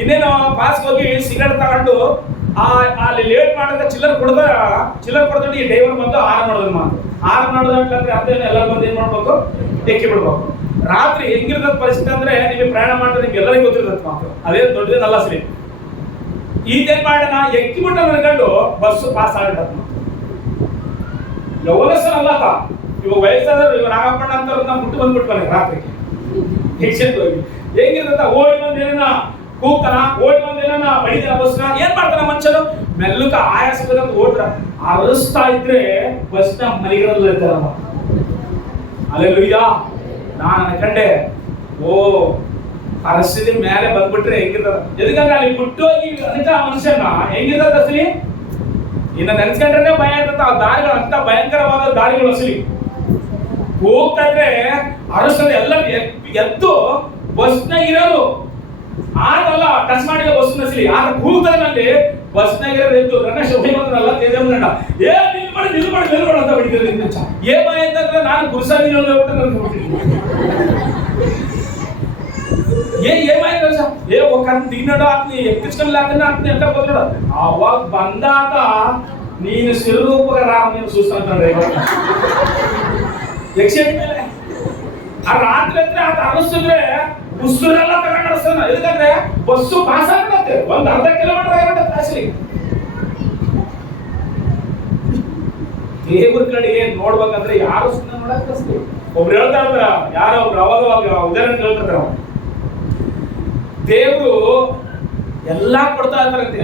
ಇನ್ನೇನು ಪಾಸ್ ಹೋಗಿ ಸಿಗರೇಟ್ ತಗೊಂಡು ಅಲ್ಲಿ ಲೇಟ್ ಮಾಡಿದ್ರೆ ಚಿಲ್ಲರ್ ಕೊಡ್ತಾನೆ. ಈ ಡ್ರೈವರ್ ಬಂದು ಆರು ಮಾಡೋದು ಮಾತು. ಆರು ಮಾಡೋದಂತಂದ್ರೆ ಅರ್ಥ ಎಲ್ಲ ಬಂದು ಏನ್ ಮಾಡ್ಬೇಕು, ಟೆಕ್ಕಿ ಬಿಡ್ಬೇಕು. ರಾತ್ರಿ ಹೆಂಗಿರ್ತದ ಪರಿಸ್ಥಿತಿ ಅಂದ್ರೆ ನಿಮಗೆ ಪ್ರಯಾಣ ಮಾಡಿದ್ರೆ ನಿಮ್ಗೆ ಎಲ್ಲರಿಗೂ ಗೊತ್ತಿರ್ತದೆ ಮಾತು. ಅದೇನು ದೊಡ್ಡದೇನಲ್ಲ ಸರಿ. ಈಗೇನ್ ಮಾಡೋಣ, ಎಕ್ಕಿ ಬಿಟ್ಟ ಅನ್ಕೊಂಡು ಬಸ್ ಪಾಸ್ ಆಗಿಬಿಟ್ಟ. ಯವನಸನಲ್ಲ ಇವಾಗ ವಯಸ್ಸಾದ್ರೆ ಇವಾಗ ನಾಗಪ್ಪಣ್ಣ ಅಂತ ನಾವು ಮುಟ್ಟು ಬಂದ್ಬಿಟ್ವಲ್ಲ ರಾತ್ರಿ ಹೋಗಿ. ಹೆಂಗಿರ್ತದ ಓಡಿ ಬಂದು ಏನ ಕೂಗ್ತಾನ, ಓಡಿ ಬಂದು ಏನ ಬಡಿದ ಬಸ್ನ ಏನ್ ಮಾಡ್ತಾನ ಮನುಷ್ಯನು ಮೆಲ್ಲಕ ಆಯಾಸಬೇಕಂತ ಓಡ್ರ ಅರಸ್ತಾ ಇದ್ರೆ ಬಸ್ನ ಮನೆಗಳಲ್ಲಿ ಇರ್ತಾರಲ್ಲ. ಅಲ್ಲೆಲ್ಲೂಯ್ಯ ನಾನು ಅನ್ಕಂಡೆ, ಓ ಪರಿಸ್ಥಿತಿ ಮೇಲೆ ಬಂದ್ಬಿಟ್ರೆ ಹೆಂಗಿರ್ತದ. ಎದಕ್ಕಂದ್ರೆ ಅಲ್ಲಿ ಬಿಟ್ಟೋಗಿ ಅಂತ ಮನುಷ್ಯನ ಹೆಂಗಿರ್ತದ ಅಸಲಿ. ಇನ್ನ ನೆನ್ಸ್ಕೊಂಡ್ರೆ ಭಯ ಇರ್ತದ. ಆ ದಾರಿಗಳು ಅಂತ ಭಯಂಕರವಾದ ದಾರಿಗಳು ಅಸಲಿ. ಹೋಗ್ತಾ ಇದ್ರೆ ಅರಸದ ಎಲ್ಲ ಎದ್ದು ಬಸ್ನಾಗ ಇರೋದು ಆಗಲ್ಲ, ಟಚ್ ಮಾಡಿದ ಬಸ್ ಅಸಲಿ. ಆಗ ಕೂಗ್ತಾನಲ್ಲಿ ಬಸ್ನಾಗ ಇರೋದು ಎದ್ದು ರಮೇಶ್ ಹೋಗಿಲ್ಲ ತೇಜಮ್ಮನ ಏ ನಿಲ್ಬೇಡ ಅಂತ ಬಿಡ್ತಿದ್ರು. ಏ ಭಯ ಅಂತಂದ್ರೆ ನಾನು ಗುರುಸಾಮಿ ದಿನಡ ಎಕ್ಕಿಸ್ಕೊಂಡ್ ಹಾಕ್ತೀನಿ ಅಂತ ಬಂದ್ಬಿಡ. ಅವಾಗ ಬಂದಾಗ ನೀನು ಸಿರುರೂಪಕ ರಾಮ್ ನೀನು ಸುಸ್ತಂತಂದ್ರೆ ಮೇಲೆ ಆ ರಾತ್ರಿ ಹತ್ರ ಆತ ಅನಿಸಿದ್ರೆ ಉಸುರೆಲ್ಲ ತಗೊಂಡು ಅನಿಸ್ತಾನ. ಎದಕ್ಕಂದ್ರೆ ಬಸ್ಸು ಪಾಸ್ ಆಗ್ಬಿಡತ್ತೆ, ಒಂದ್ ಅರ್ಧ ಕಿಲೋಮೀಟರ್ ಆಗ್ಬಿಡತ್ತೆ ಅಸಲಿ. ದೇವ್ರ ಕಡೆಗೆ ನೋಡ್ಬೇಕಂದ್ರೆ ಯಾರು ಸುಮ್ಮನೆ ನೋಡಕ್ ಕಳಿಸ್ತೀವಿ. ಒಬ್ರು ಹೇಳ್ತಾ ಇರ್ತಾರ, ಯಾರೋ ಒಬ್ರು ಅವಾಗ ಉದಾಹರಣೆ ಹೇಳ್ತಿರ್ತಾರ, ದೇವ್ರು ಎಲ್ಲಾ ಕೊಡ್ತಾ ಇರ್ತಾರಂತೆ.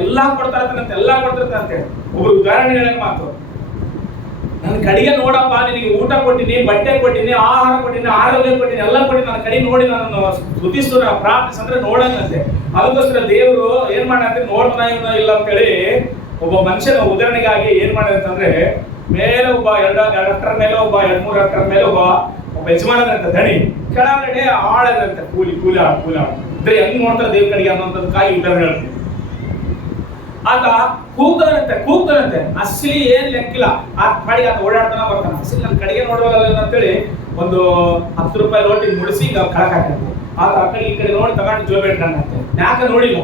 ಒಬ್ರು ಉದಾಹರಣೆ ಹೇಳಕ್ ಮಾತು, ನನ್ನ ಕಡೆಗೆ ನೋಡಪ್ಪ, ನಿನಗೆ ಊಟ ಕೊಟ್ಟಿನಿ, ಬಟ್ಟೆ ಕೊಟ್ಟಿನಿ, ಆಹಾರ ಕೊಟ್ಟಿನಿ, ಆರೋಗ್ಯ ಕೊಟ್ಟಿನಿ, ಎಲ್ಲ ಕೊಟ್ಟಿನಿ, ನನ್ನ ಕಡೆ ನೋಡಿ ನಾನು ಸ್ತುತಿಸು, ಪ್ರಾರ್ಥಿಸಂದ್ರೆ ನೋಡಂಗಂತೆ. ಅದಕ್ಕೋಸ್ಕರ ದೇವರು ಏನ್ ಮಾಡಂತೆ, ನೋಡ್ತಾನ ಇಲ್ಲ ಅಂತೇಳಿ ಒಬ್ಬ ಮನುಷ್ಯನ ಉದಾಹರಣೆಗಾಗಿ ಏನ್ ಮಾಡಿದಂತಂದ್ರೆ, ಮೇಲೆ ಒಬ್ಬ 2 ಹೆಕ್ಟರ್ ಮೇಲೆ, ಒಬ್ಬ 2-3 ಹೆಕ್ಟರ್ ಮೇಲೆ ಒಬ್ಬ ಯಜಮಾನದಂತ ದಣಿ, ಕೆಳಗಡೆ ಆಳದಂತೆ ಕೂಲಿ ಇದ್ರೆ ಹೆಂಗ್ ನೋಡ್ತಾರೆ ದೇವ್ರ ಕಡೆಗೆ ಅನ್ನೋಂಥದ್ದಕ್ಕಾಗಿ ಉದಾಹರಣೆ ಹೇಳ್ತೀನಿ. ಆತ ಕೂಗ್ತಾನಂತೆ ಅಸಲಿ ಏನ್ ಲೆಕ್ಕಿಲ್ಲ. ಆ ಪಾಡಿಗೆ ಆತ ಓಡಾಡ್ತಾನ ಬರ್ತಾನ. ಅಸಲಿ ನನ್ನ ಕಡೆಗೆ ನೋಡುವಲ್ಲ ಅಂತೇಳಿ ಒಂದು 10 ರೂಪಾಯಿ ನೋಟಿಗೆ ಮುಡಿಸಿ ಈಗ ಕಳಕ್ ಹಾಕಂತೆ. ಆತ ಆ ಕಡೆ ಈ ಕಡೆ ನೋಡಿ ತಗೊಂಡು ಜೋಬ್ ಇಟ್ಕೊಂಡಂತೆ. ಯಾಕೆ ನೋಡಿಲ್ಲ,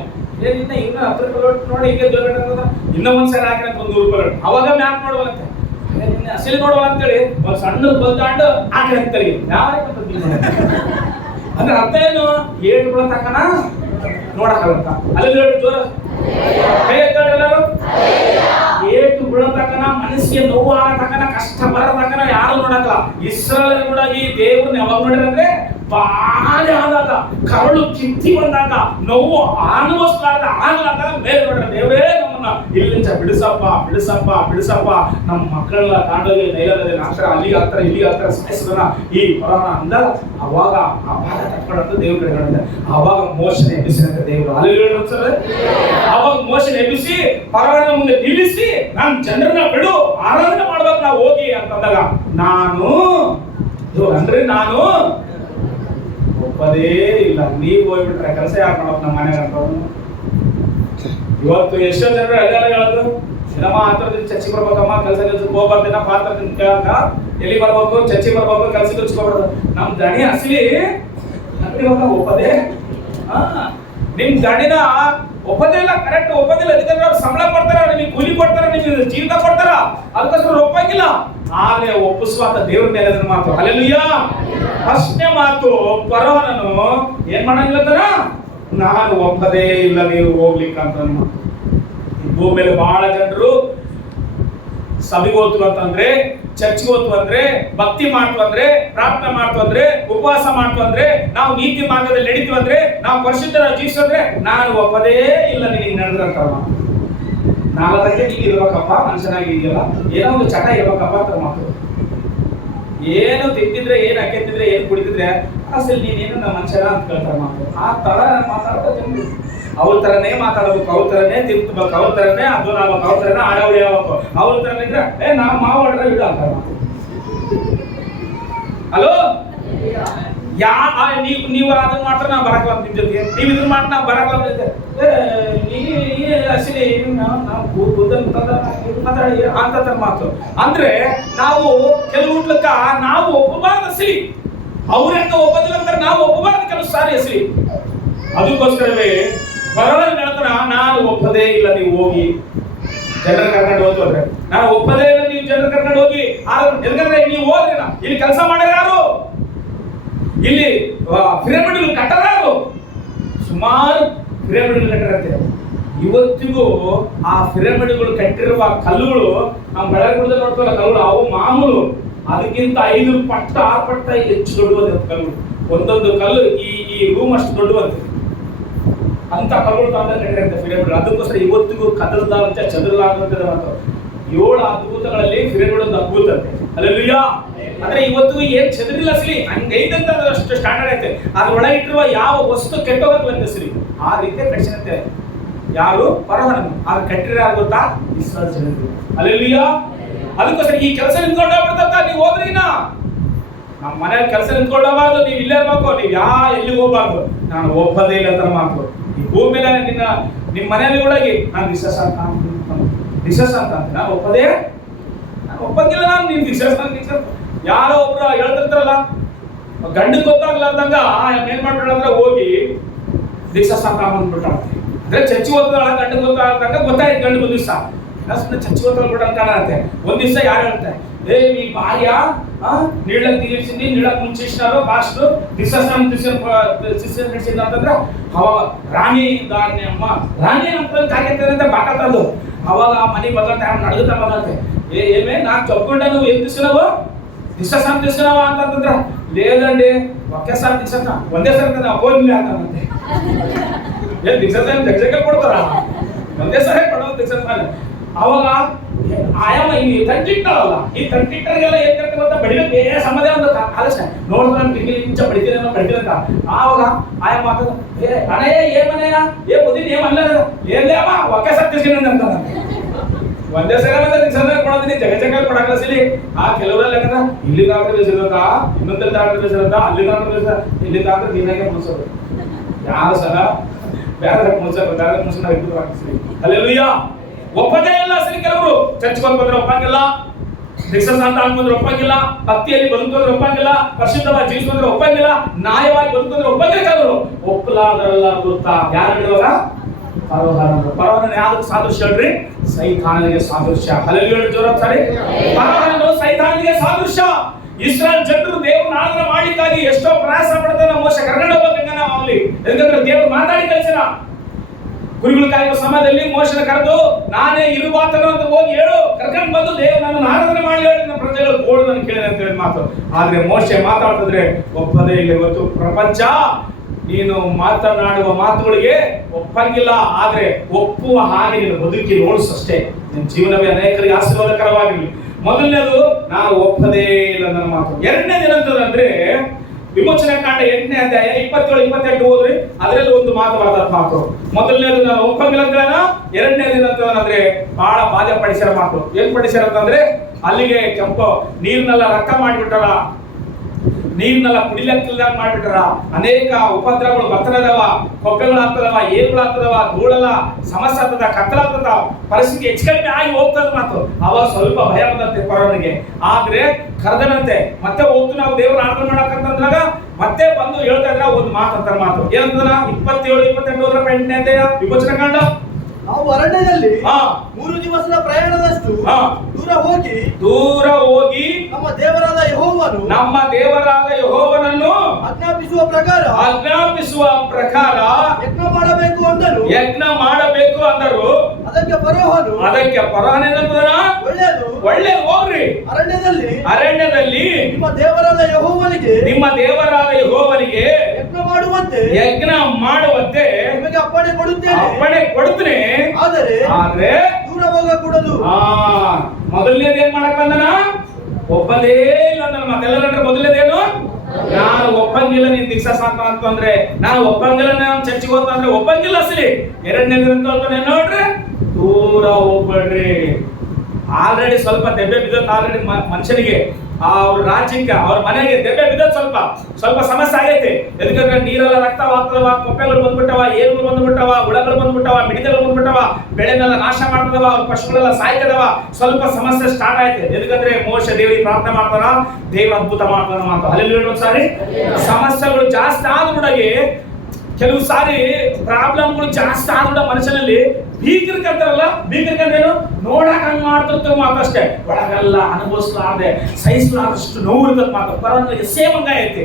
ಇನ್ನ 10 ರೂಪಾಯಿ ನೋಟ್ ನೋಡಿ ಈಗ ಜೋಬ್ ಇಟ್ಕೊಂಡ ಇನ್ನೂ ಒಂದ್ಸರಿ ಹಾಕಿನಂತ 100 ರೂಪಾಯಿ ನೋಟ್. ಅವಾಗ ಮ್ಯಾಕ್ ನೋಡುವಲ್ಲಂತೆ, ಅಸಲಿ ನೋಡುವ ಅಂತೇಳಿ ಒಂದ್ ಸಣ್ಣ ಬಂದಾಂಡು ಹಾಕಿನಂತೆ. ಯಾಕೆ ಅಂದ್ರೆ ಅರ್ಥ ಏನು, ಏಟುಗಳ ತಕ್ಕನ ನೋಡಕ್ಕಾಗತ್ತ. ಅಲ್ಲಿ ಜೋರ ಕೈ ಎತ್ತಾಡಿ ಎಲ್ಲರೂ. ಏಟು ಬೀಳತಕ್ಕನ, ಮನಸ್ಸಿಗೆ ನೋವು ಆಗತಕ್ಕನ, ಕಷ್ಟ ಬರತಕ್ಕನ ಯಾರು ನೋಡಕ್ಕಲ್ಲ. ಇಸ್ರಾಯೇಲ್ ಕೂಡ ಈ ದೇವ್ರನ್ನ ಯಾವಾಗ ನೋಡಿದ್ರೆ ಬಾಳೆ ಆದಾಗ, ಕರಳು ಕಿತ್ತಿ ಬಂದಾಗ, ನೋವು ಆಗ್ಲಾರ್ದಾಗ ಮೇಲೆ ನೋಡ್ರೆ ದೇವರೇ ನಮ್ಮನ್ನ ಇಲ್ಲಿಂದ ಬಿಡಿಸಪ್ಪ ನಮ್ಮ ಮಕ್ಕಳೆಲ್ಲ ತಾಂಡೋಗಿ ನೈಲದಲ್ಲಿ ನಾಶರ ಅಲ್ಲಿಗೆ ಹತ್ರ ಇಲ್ಲಿಗೆ ಹತ್ರ ಸಾಯಿಸಿದನ ಈ ಹೊರನ ಅಂದಾಗ ಅವಾಗ ಆ ಭಾಗ ತಕ್ಕೊಳ್ಳೋದು ದೇವ್ರ ಕಡೆ ನೋಡಿದೆ. ಅವಾಗ ಮೋಶನ ಎಬ್ಬಿಸಿದಂತೆ ದೇವರು. ಅಲ್ಲಿ ಅವಾಗ ಮೋಶನ ಎಬ್ಬಿಸಿ ಹೊರನ ಮುಂದೆ ನಿಲ್ಲಿಸಿ ನಾನು ಜನರನ್ನ ಬಿಡು, ಆರಾಧನೆ ಮಾಡ್ಬೇಕು ನಾವು ಹೋಗಿ ಅಂತಂದಾಗ ನಾನು ಒಪ್ಪದೇ ಇಲ್ಲ. ನೀವು ಹೋಗ್ಬಿಟ್ರೆ ಕೆಲಸ ಯಾರು ಮಾಡೋದು ನಮ್ಮ ಮನೆಗೆ ಅಂತ. ಇವತ್ತು ಎಷ್ಟೋ ಜನರು ಎಲ್ಲಾರ ಹೇಳೋದು, ಸಿನಿಮಾ ಹತ್ರದಿಂದ ಚರ್ಚೆಗೆ ಬರ್ಬೇಕಮ್ಮ, ಕೆಲ್ಸಕ್ಕೆ ಹೋಗ್ಬಾರ್ದಿನ, ಪಾತ್ರ ಎಲ್ಲಿ ಬರ್ಬೇಕು, ಚರ್ಚೆಗೆ ಬರ್ಬೇಕು, ಕೆಲ್ಸಕ್ಕೆ ಹಚ್ಕೋಬಾರ್ದು. ನಮ್ ದಣಿ ಅಸಲಿ ಒಪ್ಪದೆ. ನಿಮ್ ದಣಿನ ಒಪ್ಪದಿಲ್ಲ, ಕರೆಕ್ಟ್ ಒಪ್ಪದಿಲ್ಲ. ಅದಕ್ಕೆ ಅವ್ರು ಸಂಬಳ ಕೊಡ್ತಾರ, ನಿಮಗೆ ಕೂಲಿ ಕೊಡ್ತಾರ, ನಿಮಗೆ ಜೀವಿತ ಕೊಡ್ತಾರ, ಅದಕ್ಕೋಸ್ಕರ ಒಪ್ಪಂಗಿಲ್ಲ. ಆದ್ರೆ ಒಪ್ಪಿಸುವಂತ ದೇವ್ರ ಮೇಲೆ ಅದನ್ನ ಮಾತು. ಹಲ್ಲೆಲೂಯಾ. ಫಸ್ಟ್ನೇ ಮಾತು, ಫರೋಹನನು ಏನ್ ಮಾಡಂಗಿಲ್ಲ, ನಾನು ಒಪ್ಪದೇ ಇಲ್ಲ ನೀವು ಹೋಗ್ಲಿಕ್ಕಂತ. ಭೂಮಿ ಮೇಲೆ ಬಹಳ ಜನರು ಸಭೆಗೆ ಹೋಗ್ತು ಅಂತಂದ್ರೆ, ಚರ್ಚ್ಗೆ ಹೋಗ್ತು ಅಂದ್ರೆ, ಭಕ್ತಿ ಮಾಡ್ತು ಅಂದ್ರೆ, ಪ್ರಾರ್ಥನೆ ಮಾಡ್ತು ಅಂದ್ರೆ, ಉಪವಾಸ ಮಾಡ್ತು ಅಂದ್ರೆ, ನಾವು ನೀತಿ ಮಾರ್ಗದಲ್ಲಿ ನಡೀತೀವಿ ಅಂದ್ರೆ, ನಾವು ಪರಿಶುದ್ಧರ ಜೀವಿಸಿದ್ರೆ ನಾನು ಒಪ್ಪದೇ ಇಲ್ಲ ನಿನಗೆ ನಡೆದಂತ. ನಾಲ್ಕಕ್ಕೆ ನೀನು ಇರ್ಬೇಕಪ್ಪ, ಮನುಷ್ಯನಾಗಿ ಇದೆಯಲ್ಲ, ಏನೋ ಒಂದು ಚಟ ಇರ್ಬೇಕಪ್ಪ ಅಂತ ಮಾತು. ಏನು ತಿಂತಿದ್ರೆ, ಏನು ಅಕ್ಕೆತ್ತಿದ್ರೆ, ಏನು ಕುಡಿತಿದ್ರೆ ಅಸಲು ನೀನೇನು ನಮ್ಮ ಮನುಷ್ಯನ ಅಂತ ಕೇಳ್ತಾರೆ ಮಾತು. ಆ ತರ ಮಾತಾಡ್ತಾ ಜನರು ಅವ್ರ ತರನೇ ಮಾತಾಡ್ಬೇಕು, ಅವ್ರ ತರನೇ ತಿಂತಬೇಕು, ಅವ್ರ ತರನೇ ಅದು ಆಗ್ಬೇಕು, ಅವ್ರ ತರನೇ ಆಡವಳಿ ಆಗ್ಬೇಕು, ಅವ್ರ ತರನೇ ಇದ್ರೆ ನಾವು ಮಾವು ಆಡ್ರೆ ಇಲ್ಲ ಅಂತಾರೆ ಮಾತು. ಹಲೋ, ನೀವು ಅದನ್ನ ಮಾಡ್ತಾರೆ ನಾ ಬರಕಲ್ಲ ನಿಮ್ ಜೊತೆಗೆ, ನೀವು ಇದನ್ನ ಮಾಡಿ ನಾ ಬರಕಲ್ಲ ಅಸಲಿ ಅಂತ ಮಾತು. ಅಂದ್ರೆ ನಾವು ಕೆಲವು ಹುಟ್ಲಕ್ಕ ನಾವು ಒಪ್ಪಬಾರ್ದು ಅಸಲಿ, ಅವ್ರೆಂಗ ಒಪ್ಪದಿಲ್ಲ ಅಂತಾರೆ ನಾವು ಒಪ್ಪಬಾರ್ದು ಕೆಲವು ಸಾರಿ ಅಸಲಿ. ಅದಕ್ಕೋಸ್ಕರವೇ ಬರೋರು ಹೇಳ್ತಾರ, ನಾನು ಒಪ್ಪದೇ ಇಲ್ಲ ನೀವು ಹೋಗಿ ಜನರ ಕರ್ಕೊಂಡು ಹೋದ್ರೆ, ನಾನು ಒಪ್ಪದೇ ಇಲ್ಲ ನೀವು ಜನರ ಕರ್ಕೊಂಡು ಹೋಗಿ. ಯಾಕಂದ್ರೆ ನೀವು ಹೋದ್ರೆ ಇಲ್ಲಿ ಕೆಲಸ ಮಾಡ್ಯಾರ ಯಾರು, ಇಲ್ಲಿ ಪಿರಮಿಡ್ಗಳು ಕಟ್ಟರ ಯಾರು, ಸುಮಾರು ಪಿರಮಿಡ್ಗಳು ಕಟ್ಟರಂತೆ. ಇವತ್ತಿಗೂ ಆ ಪಿರಮಿಡ್ಗಳು ಕಟ್ಟಿರುವ ಕಲ್ಲುಗಳು ನಮ್ಮ ಬೆಳಗುಡದಲ್ಲಿ ನೋಡ್ತೀವಲ್ಲ ಕಲ್ಲುಗಳು, ಅವು ಮಾಮೂಲು ಅದಕ್ಕಿಂತ 5 ಪಟ್ಟ 6 ಪಟ್ಟ ಹೆಚ್ಚು ದೊಡ್ಡವಂತೆ ಕಲ್ಲುಗಳು. ಒಂದೊಂದು ಕಲ್ಲು ಈ ರೂಮ್ ಅಷ್ಟು ದೊಡ್ಡವಂತೆ. ಅಂತ ಕಲ್ಲುಗಳು ತಂದ ಕಟ್ಟಿರಂತೆ ಪಿರಮಿಡ್. ಅದಕ್ಕೋಸ್ಕರ ಇವತ್ತಿಗೂ ಕದಲ್ದಾರಂತೆ ಚದುರಲಾಗಂತೆ. 7 ಅದ್ಭುತಗಳಲ್ಲಿ ಪಿರಮಿಡ್ ಒಂದು ಅದ್ಭುತ ಅಂತೆ. ಹಲ್ಲೆಲೂಯಾ. ಅಂದ್ರೆ ಇವತ್ತಿಗೂ ಏನ್ ಚದುರಿಲ್ಲ ಅಸಲಿ, ಹಂಗೈದಂತ ಅಷ್ಟು ಸ್ಟ್ಯಾಂಡರ್ಡ್ ಐತೆ. ಅದ್ರೊಳಗೆ ಇಟ್ಟಿರುವ ಯಾವ ವಸ್ತು ಕೆಟ್ಟೋಗಲ್ಲ ಅಸಲಿ, ಆ ರೀತಿ ಕಟ್ಟಿಸಿದಂತೆ. ಯಾರು ಫರೋಹನನು, ಅದು ಕಟ್ಟಿರ ಗೊತ್ತಾ, ಇಸ್ರಾಯೇಲ್ ಜನರು. ಹಲ್ಲೆಲೂಯಾ. ಅದಕ್ಕೋಸ್ಕರ ಈ ಕೆಲಸ ನಿಂತ್ಕೊಂಡು ಹೋಗ್ಬಿಡ್ತಂತ. ನೀವು ಹೋದ್ರಿನ ನಮ್ಮ ಮನೇಲಿ ಕೆಲಸ ನಿಂತ್ಕೊಂಡು ಹೋಗ್ಬಾರ್ದು, ನೀವು ಇಲ್ಲೇ ಇರ್ಬೇಕು, ನೀವು ಎಲ್ಲಿಗೆ ಹೋಗ್ಬಾರ್ದು. ನಾನು ಒಪ್ಪದೇ ಇಲ್ಲ ಅಂತ ಮಾತು. ಈ ಭೂಮಿ ಮೇಲೆ ನಿಮ್ಮ ಮನೆಯಲ್ಲಿ ಒಳಗೆ ನಾನು ದಿಶಸ್ ಅಂತ ನಾನು ಒಪ್ಪದೇ, ನಾನು ಒಪ್ಪಂಗಿಲ್ಲ. ನಾನು ನೀನು ದಿಶಸ್ ಯಾರೋ ಒಬ್ರು ಹೇಳ್ತಿರ್ತಾರಲ್ಲ, ಗಂಡಕ್ಕೆ ಗೊತ್ತಾಗ್ಲಾರ್ದಂಗ ಏನ್ ಮಾಡ್ಬಿಟ್ರಂದ್ರೆ ಹೋಗಿ ದಿಶಸ್ ಅಂತ ಬಂದ್ಬಿಟ್ಟ. ಅಂದ್ರೆ ಚರ್ಚಿ ಓದ್ತಾಳ, ಗಂಡಕ್ಕೆ ಗೊತ್ತಾಗ್ದಂಗ ಗೊತ್ತಾಯ್ತು ಗಂಡು ಒಂದ್ ದಿವಸ ಸುಮ್ಮನೆ ಚರ್ಚಿ ಓದ್ಬಿಟ್ಟ ಅಂತ ಕಾಣತ್ತೆ. ಒಂದ್ ದಿವಸ ಯಾರು ಹೇಳ್ತಾರೆ, ಈ ಭಾರ್ಯ ನೀಳಕ್ ತಿಳಿಸಿದ್ನಿ, ನೀಳಕ್ ಮುಂಚೆ ಇಷ್ಟಾರು ಫಾಸ್ಟ್ ದಿಶಸ್ ನಡೆಸಿದ ಅಂತಂದ್ರೆ ಅವಾಗ ರಾಣಿ ದಾರಣೆ ಅಮ್ಮ ರಾಣಿ ಅಂತ ಕಾಯ್ತಾರೆ ಬಾಕತ್ತದು. ಅವಾಗ ಮನೆ ಬದಲತ್ತೆ, ನಡಗುತ್ತಾ ಬದಲತ್ತೆ. ಏಮೇ ನಾಕ್ ಚೊಪ್ಕೊಂಡ ನೀವು ಏನ್ ದಿವಸನವು ದಿಶಸ್ ಅಂತ ದಿವಸನವ ಅಂತಂದ್ರ లేదండి ఒకేసారి దిశ ಒಂದೇ ಸರಿ ಅಪೋಯಿಂಟ್ ಆಗ್ತಾನಂತೆ. ಏನ್ ದಿಶಸ್ ಜಗ್ಜಗ ಕೊಡ್ತಾರ, ಒಂದೇ ಸರಿ ಕೊಡೋದು ದಿಶಸ್ ಮೇಲೆ. ಅವಾಗ ಆಯಾಮ ಈ ತಂಟಿಟ್ಟಲ್ಲ, ಈ ತಂಟಿಟ್ಟರಿಗೆಲ್ಲ ಏನ್ ಕರ್ತ ಗೊತ್ತಾ, ಬಡಿಬೇಕು ಏ ಸಂಬಂಧ ಒಂದು ಆಲೋಚನೆ ನೋಡಿದ್ರೆ ನಾನು ತಿಂಗಿ ಇಂಚ ಬಡಿತೀನಿ ಬಡಿತೀರಂತ. ಆವಾಗ ಆಯಾಮ ಮಾತದ, ಅಣ್ಣಯ್ಯ ಏಮನೆಯ ಏ ಬುದ್ಧಿ ಏಮಲ್ಲ ಏನ್ಲೇಮ್ಮ ಒಕೆಸಾರಿ ದಿಸ್ಕೊಂಡ್ ಅಂತ. ಒಂದೇ ಸಲ ಬಂದ ದಿವಸ ಕೊಡೋದಿನಿ ಜಗ ಕೊಡಕಲ್ಲ ಸಿಲಿ. ಆ ಕೆಲವರೆಲ್ಲ ಯಾಕಂದ್ರೆ ಇಲ್ಲಿಗಾದ್ರೆ ಬೇಸಿರೋದ, ಇನ್ನೊಂದಲ್ಲಿ ದಾಟ್ರೆ ಬೇಸಿರೋದ, ಅಲ್ಲಿಗಾದ್ರೆ ಬೇಸ, ಇಲ್ಲಿಗಾದ್ರೆ ನೀನಾಗೆ ಮುಗಿಸೋದು. ಯಾರು ಸಲ ಬೇರೆ ಮುಗಿಸ್ ನಾವು ಇಬ್ಬರು ಹಾಕಿಸ್ತೀವಿ. ಹಲ್ಲೆಲೂಯಾ. ಒಪ್ಪದೇ ಇಲ್ಲ ಸರಿ. ಕೆಲವರು ಚರ್ಚ್ಗೆ ಬಂದ್ರೆ ಒಪ್ಪಂಗಿಲ್ಲ, ದಿಕ್ಸಸ್ ಅಂತ ಅನ್ಕೊಂಡ್ರೆ ಒಪ್ಪಂಗಿಲ್ಲ, ಭಕ್ತಿಯಲ್ಲಿ ಬದುಕೋದ್ರೆ ಒಪ್ಪಂಗಿಲ್ಲ, ಪರಿಶುದ್ಧವಾಗಿ ಜೀವಿಸೋದ್ರೆ ಒಪ್ಪಂಗಿಲ್ಲ, ನ್ಯಾಯವಾಗಿ ಬದುಕೋದ್ರೆ ಒಪ್ಪಂಗಿಲ್ಲ. ಕೆಲವರು ಒಪ್ಪಲಾದರಲ್ಲ ಗೊತ್ತಾ ಯಾರು ಹೇಳಿವಾಗ ಪರವನ ಯಾವ್ದು ಸಾದೃಶ್ಯ ಹೇಳ್ರಿ? ಸೈತಾನನಿಗೆ ಸಾದೃಶ್ಯ. ಹಲ್ಲೆಲೂಯಾ ಜೋರ ಸರಿ. ಪರವನು ಸೈತಾನನಿಗೆ ಸಾದೃಶ್ಯ. ಇಸ್ರಾಯೇಲ್ ಜನರು ದೇವ್ರನ್ನ ಆರಾಧನೆ ಮಾಡ್ಲಿಕ್ಕಾಗಿ ಎಷ್ಟೋ ಪ್ರಯಾಸ ಪಡ್ತಾರೆ. ಮೋಶೆ ಕರ್ಕೊಂಡು ಹೋಗ್ಬೇಕಂಗ ನಾವು ಅಲ್ಲಿ, ಯಾಕಂದ್ರೆ ದೇವ್ರು ಮಾತಾಡಿ ಕಳಿಸಿನ. ಕುರಿಗಳು ಕಾಯುವ ಸಮಯದಲ್ಲಿ ಮೋಶನ ಕರೆದು ನಾನೇ ಇರುವಾತನು ಅಂತ ಹೋಗಿ ಹೇಳು, ಕರ್ಕೊಂಡು ಬಂದು ದೇವ್ರು ನನ್ನನ್ನು ಆರಾಧನೆ ಮಾಡಿ ಹೇಳಿ ನನ್ನ ಪ್ರಜೆಗಳು ಗೋಳು ನಾನು ಕೇಳಿದೆ ಅಂತ ಹೇಳಿ ಮಾತು. ಆದ್ರೆ ಮೋಶೆ ಮಾತಾಡ್ತಿದ್ರೆ ಒಪ್ಪದೇ ಇಲ್ಲ. ಇವತ್ತು ಪ್ರಪಂಚ ನೀನು ಮಾತನಾಡುವ ಮಾತುಗಳಿಗೆ ಒಪ್ಪಂಗಿಲ್ಲ, ಆದ್ರೆ ಒಪ್ಪುವ ಹಾಗೆ ನೀನು ಬದುಕಿ ನೋಡಿಸಷ್ಟೇ ನಿನ್ನ ಜೀವನವೇ ಅನೇಕರಿಗೆ ಆಶೀರ್ವಾದಕರವಾಗಿರಲಿ. ಮೊದಲನೇದು ನಾನು ಒಪ್ಪದೇ ಇಲ್ಲ ನನ್ನ ಮಾತು. ಎರಡನೇದು ಏನಂತಂದ್ರೆ ವಿಮೋಚನೆ ಕಾಂಡ 8ನೇ ಅಧ್ಯಾಯ 27-28 ಓದ್ರಿ. ಅದರಲ್ಲಿ ಒಂದು ಮಾತು ಬರ್ತದ ಮಾತು. ಮೊದಲನೇದು ನಾನು ಒಪ್ಪಂಗಿಲ್ಲ ಅಂತ, ಎರಡನೇದು ಏನಂತಂದ್ರೆ ಬಹಳ ಬಾಧೆ ಪಡಿಸ್ಯಾರ ಮಾತು. ಏನ್ ಪಡಿಸ್ಯಾರ ಅಂತಂದ್ರೆ ಅಲ್ಲಿಗೆ ಕೆಂಪು ನೀರ್ನೆಲ್ಲ ರಕ್ತ ಮಾಡಿಬಿಟ್ಟಾರ, ನೀರ್ನೆಲ್ಲ ಕುಡಿಲಕ್ಕಿಲ್ದಂಗ್ ಮಾಡ್ಬಿಟ್ಟಾರ. ಅನೇಕ ಉಪದ್ರವಗಳು ಬರ್ತದವ, ಕೊಪ್ಪೆಗಳು ಆಗ್ತದವ, ಏರುಗಳು ಆಗ್ತದವ, ಧೂಳೆಲ್ಲ ಸಮಸ್ಯೆ ಆಗ್ತದ, ಕತ್ತಲಾಗ್ತದ, ಪರಿಸ್ಥಿತಿ ಹೆಚ್ಚು ಕಡಿಮೆ ಆಗಿ ಹೋಗ್ತದ ಮಾತು. ಅವಾಗ ಸ್ವಲ್ಪ ಭಯ ಬಂದಂತೆ ಪರವನಿಗೆ. ಆದ್ರೆ ಕರೆದನಂತೆ ಮತ್ತೆ ಹೋಗ್ತು ನಾವು ದೇವ್ರ ಆರಾಧನೆ ಮಾಡಕಂತಂದ್ರಾಗ ಮತ್ತೆ ಬಂದು ಹೇಳ್ತಾ ಇದ್ರ ಒಂದು ಮಾತಂತ ಮಾತು. ಏನಂತಂದ್ರ 27-28 ಹೋದ್ರ 8ನೇ ಅಧ್ಯಾಯ ವಿಮೋಚನೆ ಕಾಂಡ. ನಾವು ಅರಣ್ಯದಲ್ಲಿ 3 ದಿವಸದ ಪ್ರಯಾಣದಷ್ಟು ದೂರ ಹೋಗಿ ನಮ್ಮ ದೇವರಾದ ಯೆಹೋವನನ್ನು ಆಜ್ಞಾಪಿಸುವ ಪ್ರಕಾರ ಯಜ್ಞ ಮಾಡಬೇಕು ಅಂದರು. ಅದಕ್ಕೆ ಫರೋಹನು ಏನಂತಂದ್ರ ಒಳ್ಳೆಯದು ಹೋಗ್ರಿ ಅರಣ್ಯದಲ್ಲಿ ನಿಮ್ಮ ದೇವರಾದ ಯೆಹೋವನಿಗೆ ಯಜ್ಞ ಮಾಡುವಂತೆ ನಿಮಗೆ ಅಪ್ಪಣೆ ಕೊಡುತ್ತೇನೆ, ಆದ್ರೆ ದೂರ ಹೋಗಕೂಡದು. ಮೊದಲನೇದು ಏನ್ ಮಾಡಕ್ ಬಂದನ? ಒಪ್ಪದೇ ಇಲ್ಲ ನನ್ನ ಮಾತೆಲ್ಲರಂದ್ರೆ ಮೊದಲನೇದೇನು? ನಾನು ಒಪ್ಪಂಗಿಲ್ಲ ನೀನ್ ದಿಕ್ಸಸ್ ಅಂತಂದ್ರೆ, ನಾನು ಒಪ್ಪಂಗಿಲ್ಲ ನಾನು ಚರ್ಚಿಗೆ ಹೋಗ್ತಂದ್ರೆ ಒಪ್ಪಂಗಿಲ್ಲ ಅಸಲಿ. ಎರಡನೇದು ಅಂತ ನೋಡ್ರಿ, ದೂರ ಹೋಗ್ಬೇಡ್ರಿ. ಆಲ್ರೆಡಿ ಸ್ವಲ್ಪ ದೆಬ್ಬೆ ಬಿದ್ದತ್ ಆಲ್ರೆಡಿ ಮನುಷ್ಯನಿಗೆ, ಅವ್ರ ರಾಜ್ಯಕ್ಕೆ ಅವ್ರ ಮನೆಗೆ ದೆಬ್ಬೆ ಬಿದ್ದತ್, ಸ್ವಲ್ಪ ಸಮಸ್ಯೆ ಆಗೈತೆ. ಎದಕ್ಕಂದ್ರೆ ನೀರೆಲ್ಲ ರಕ್ತವಾಗ್ತದವ, ಕೊಪ್ಪೆಗಳು ಬಂದ್ಬಿಟ್ಟವ, ಏರುಗಳು ಬಂದ್ಬಿಟ್ಟವ, ಹುಳಗಳು ಬಂದ್ಬಿಟ್ಟವ, ಮಿಡಿತಗಳು ಬಂದ್ಬಿಟ್ಟವ, ಬೆಳೆನೆಲ್ಲ ನಾಶ ಮಾಡ್ತದವ, ಅವ್ರ ಪಶುಗಳೆಲ್ಲ ಸಾಯ್ತದವ. ಸ್ವಲ್ಪ ಸಮಸ್ಯೆ ಸ್ಟಾರ್ಟ್ ಆಯ್ತು. ಎದಕ್ಕಂದ್ರೆ ಮೋಶೆ ದೇವರಿಗೆ ಪ್ರಾರ್ಥನೆ ಮಾಡ್ತಾರ, ದೇವ್ರ ಅದ್ಭುತ ಮಾಡ್ತಾನ ಮಾತು. ಅಲ್ಲಿ ಸಾರಿ ಸಮಸ್ಯೆಗಳು ಜಾಸ್ತಿ ಆದ್ಬಿಡಗೆ, ಕೆಲವು ಸಾರಿ ಪ್ರಾಬ್ಲಮ್ಗಳು ಜಾಸ್ತಿ ಆದ್ಬಿಡ ಮನುಷ್ಯನಲ್ಲಿ ಬೀಕರ್ಕಂತಾರಲ್ಲ, ಬೀಕರ್ಕಂದ್ರೇನು ನೋಡಕ್ ಹಂಗ್ ಮಾಡ್ತಿರ್ತೀವಿ ಮಾತಷ್ಟೇ, ಒಳಗೆಲ್ಲ ಅನುಭವಿಸ್ಲಾರ್ದೆ ಸಹಿಸಲಾರ್ದಷ್ಟು ನೋವು ಇರ್ತದ ಮಾತು. ಪರವಾಗಿಲ್ಲ ಸೇವಂಗ ಐತಿ.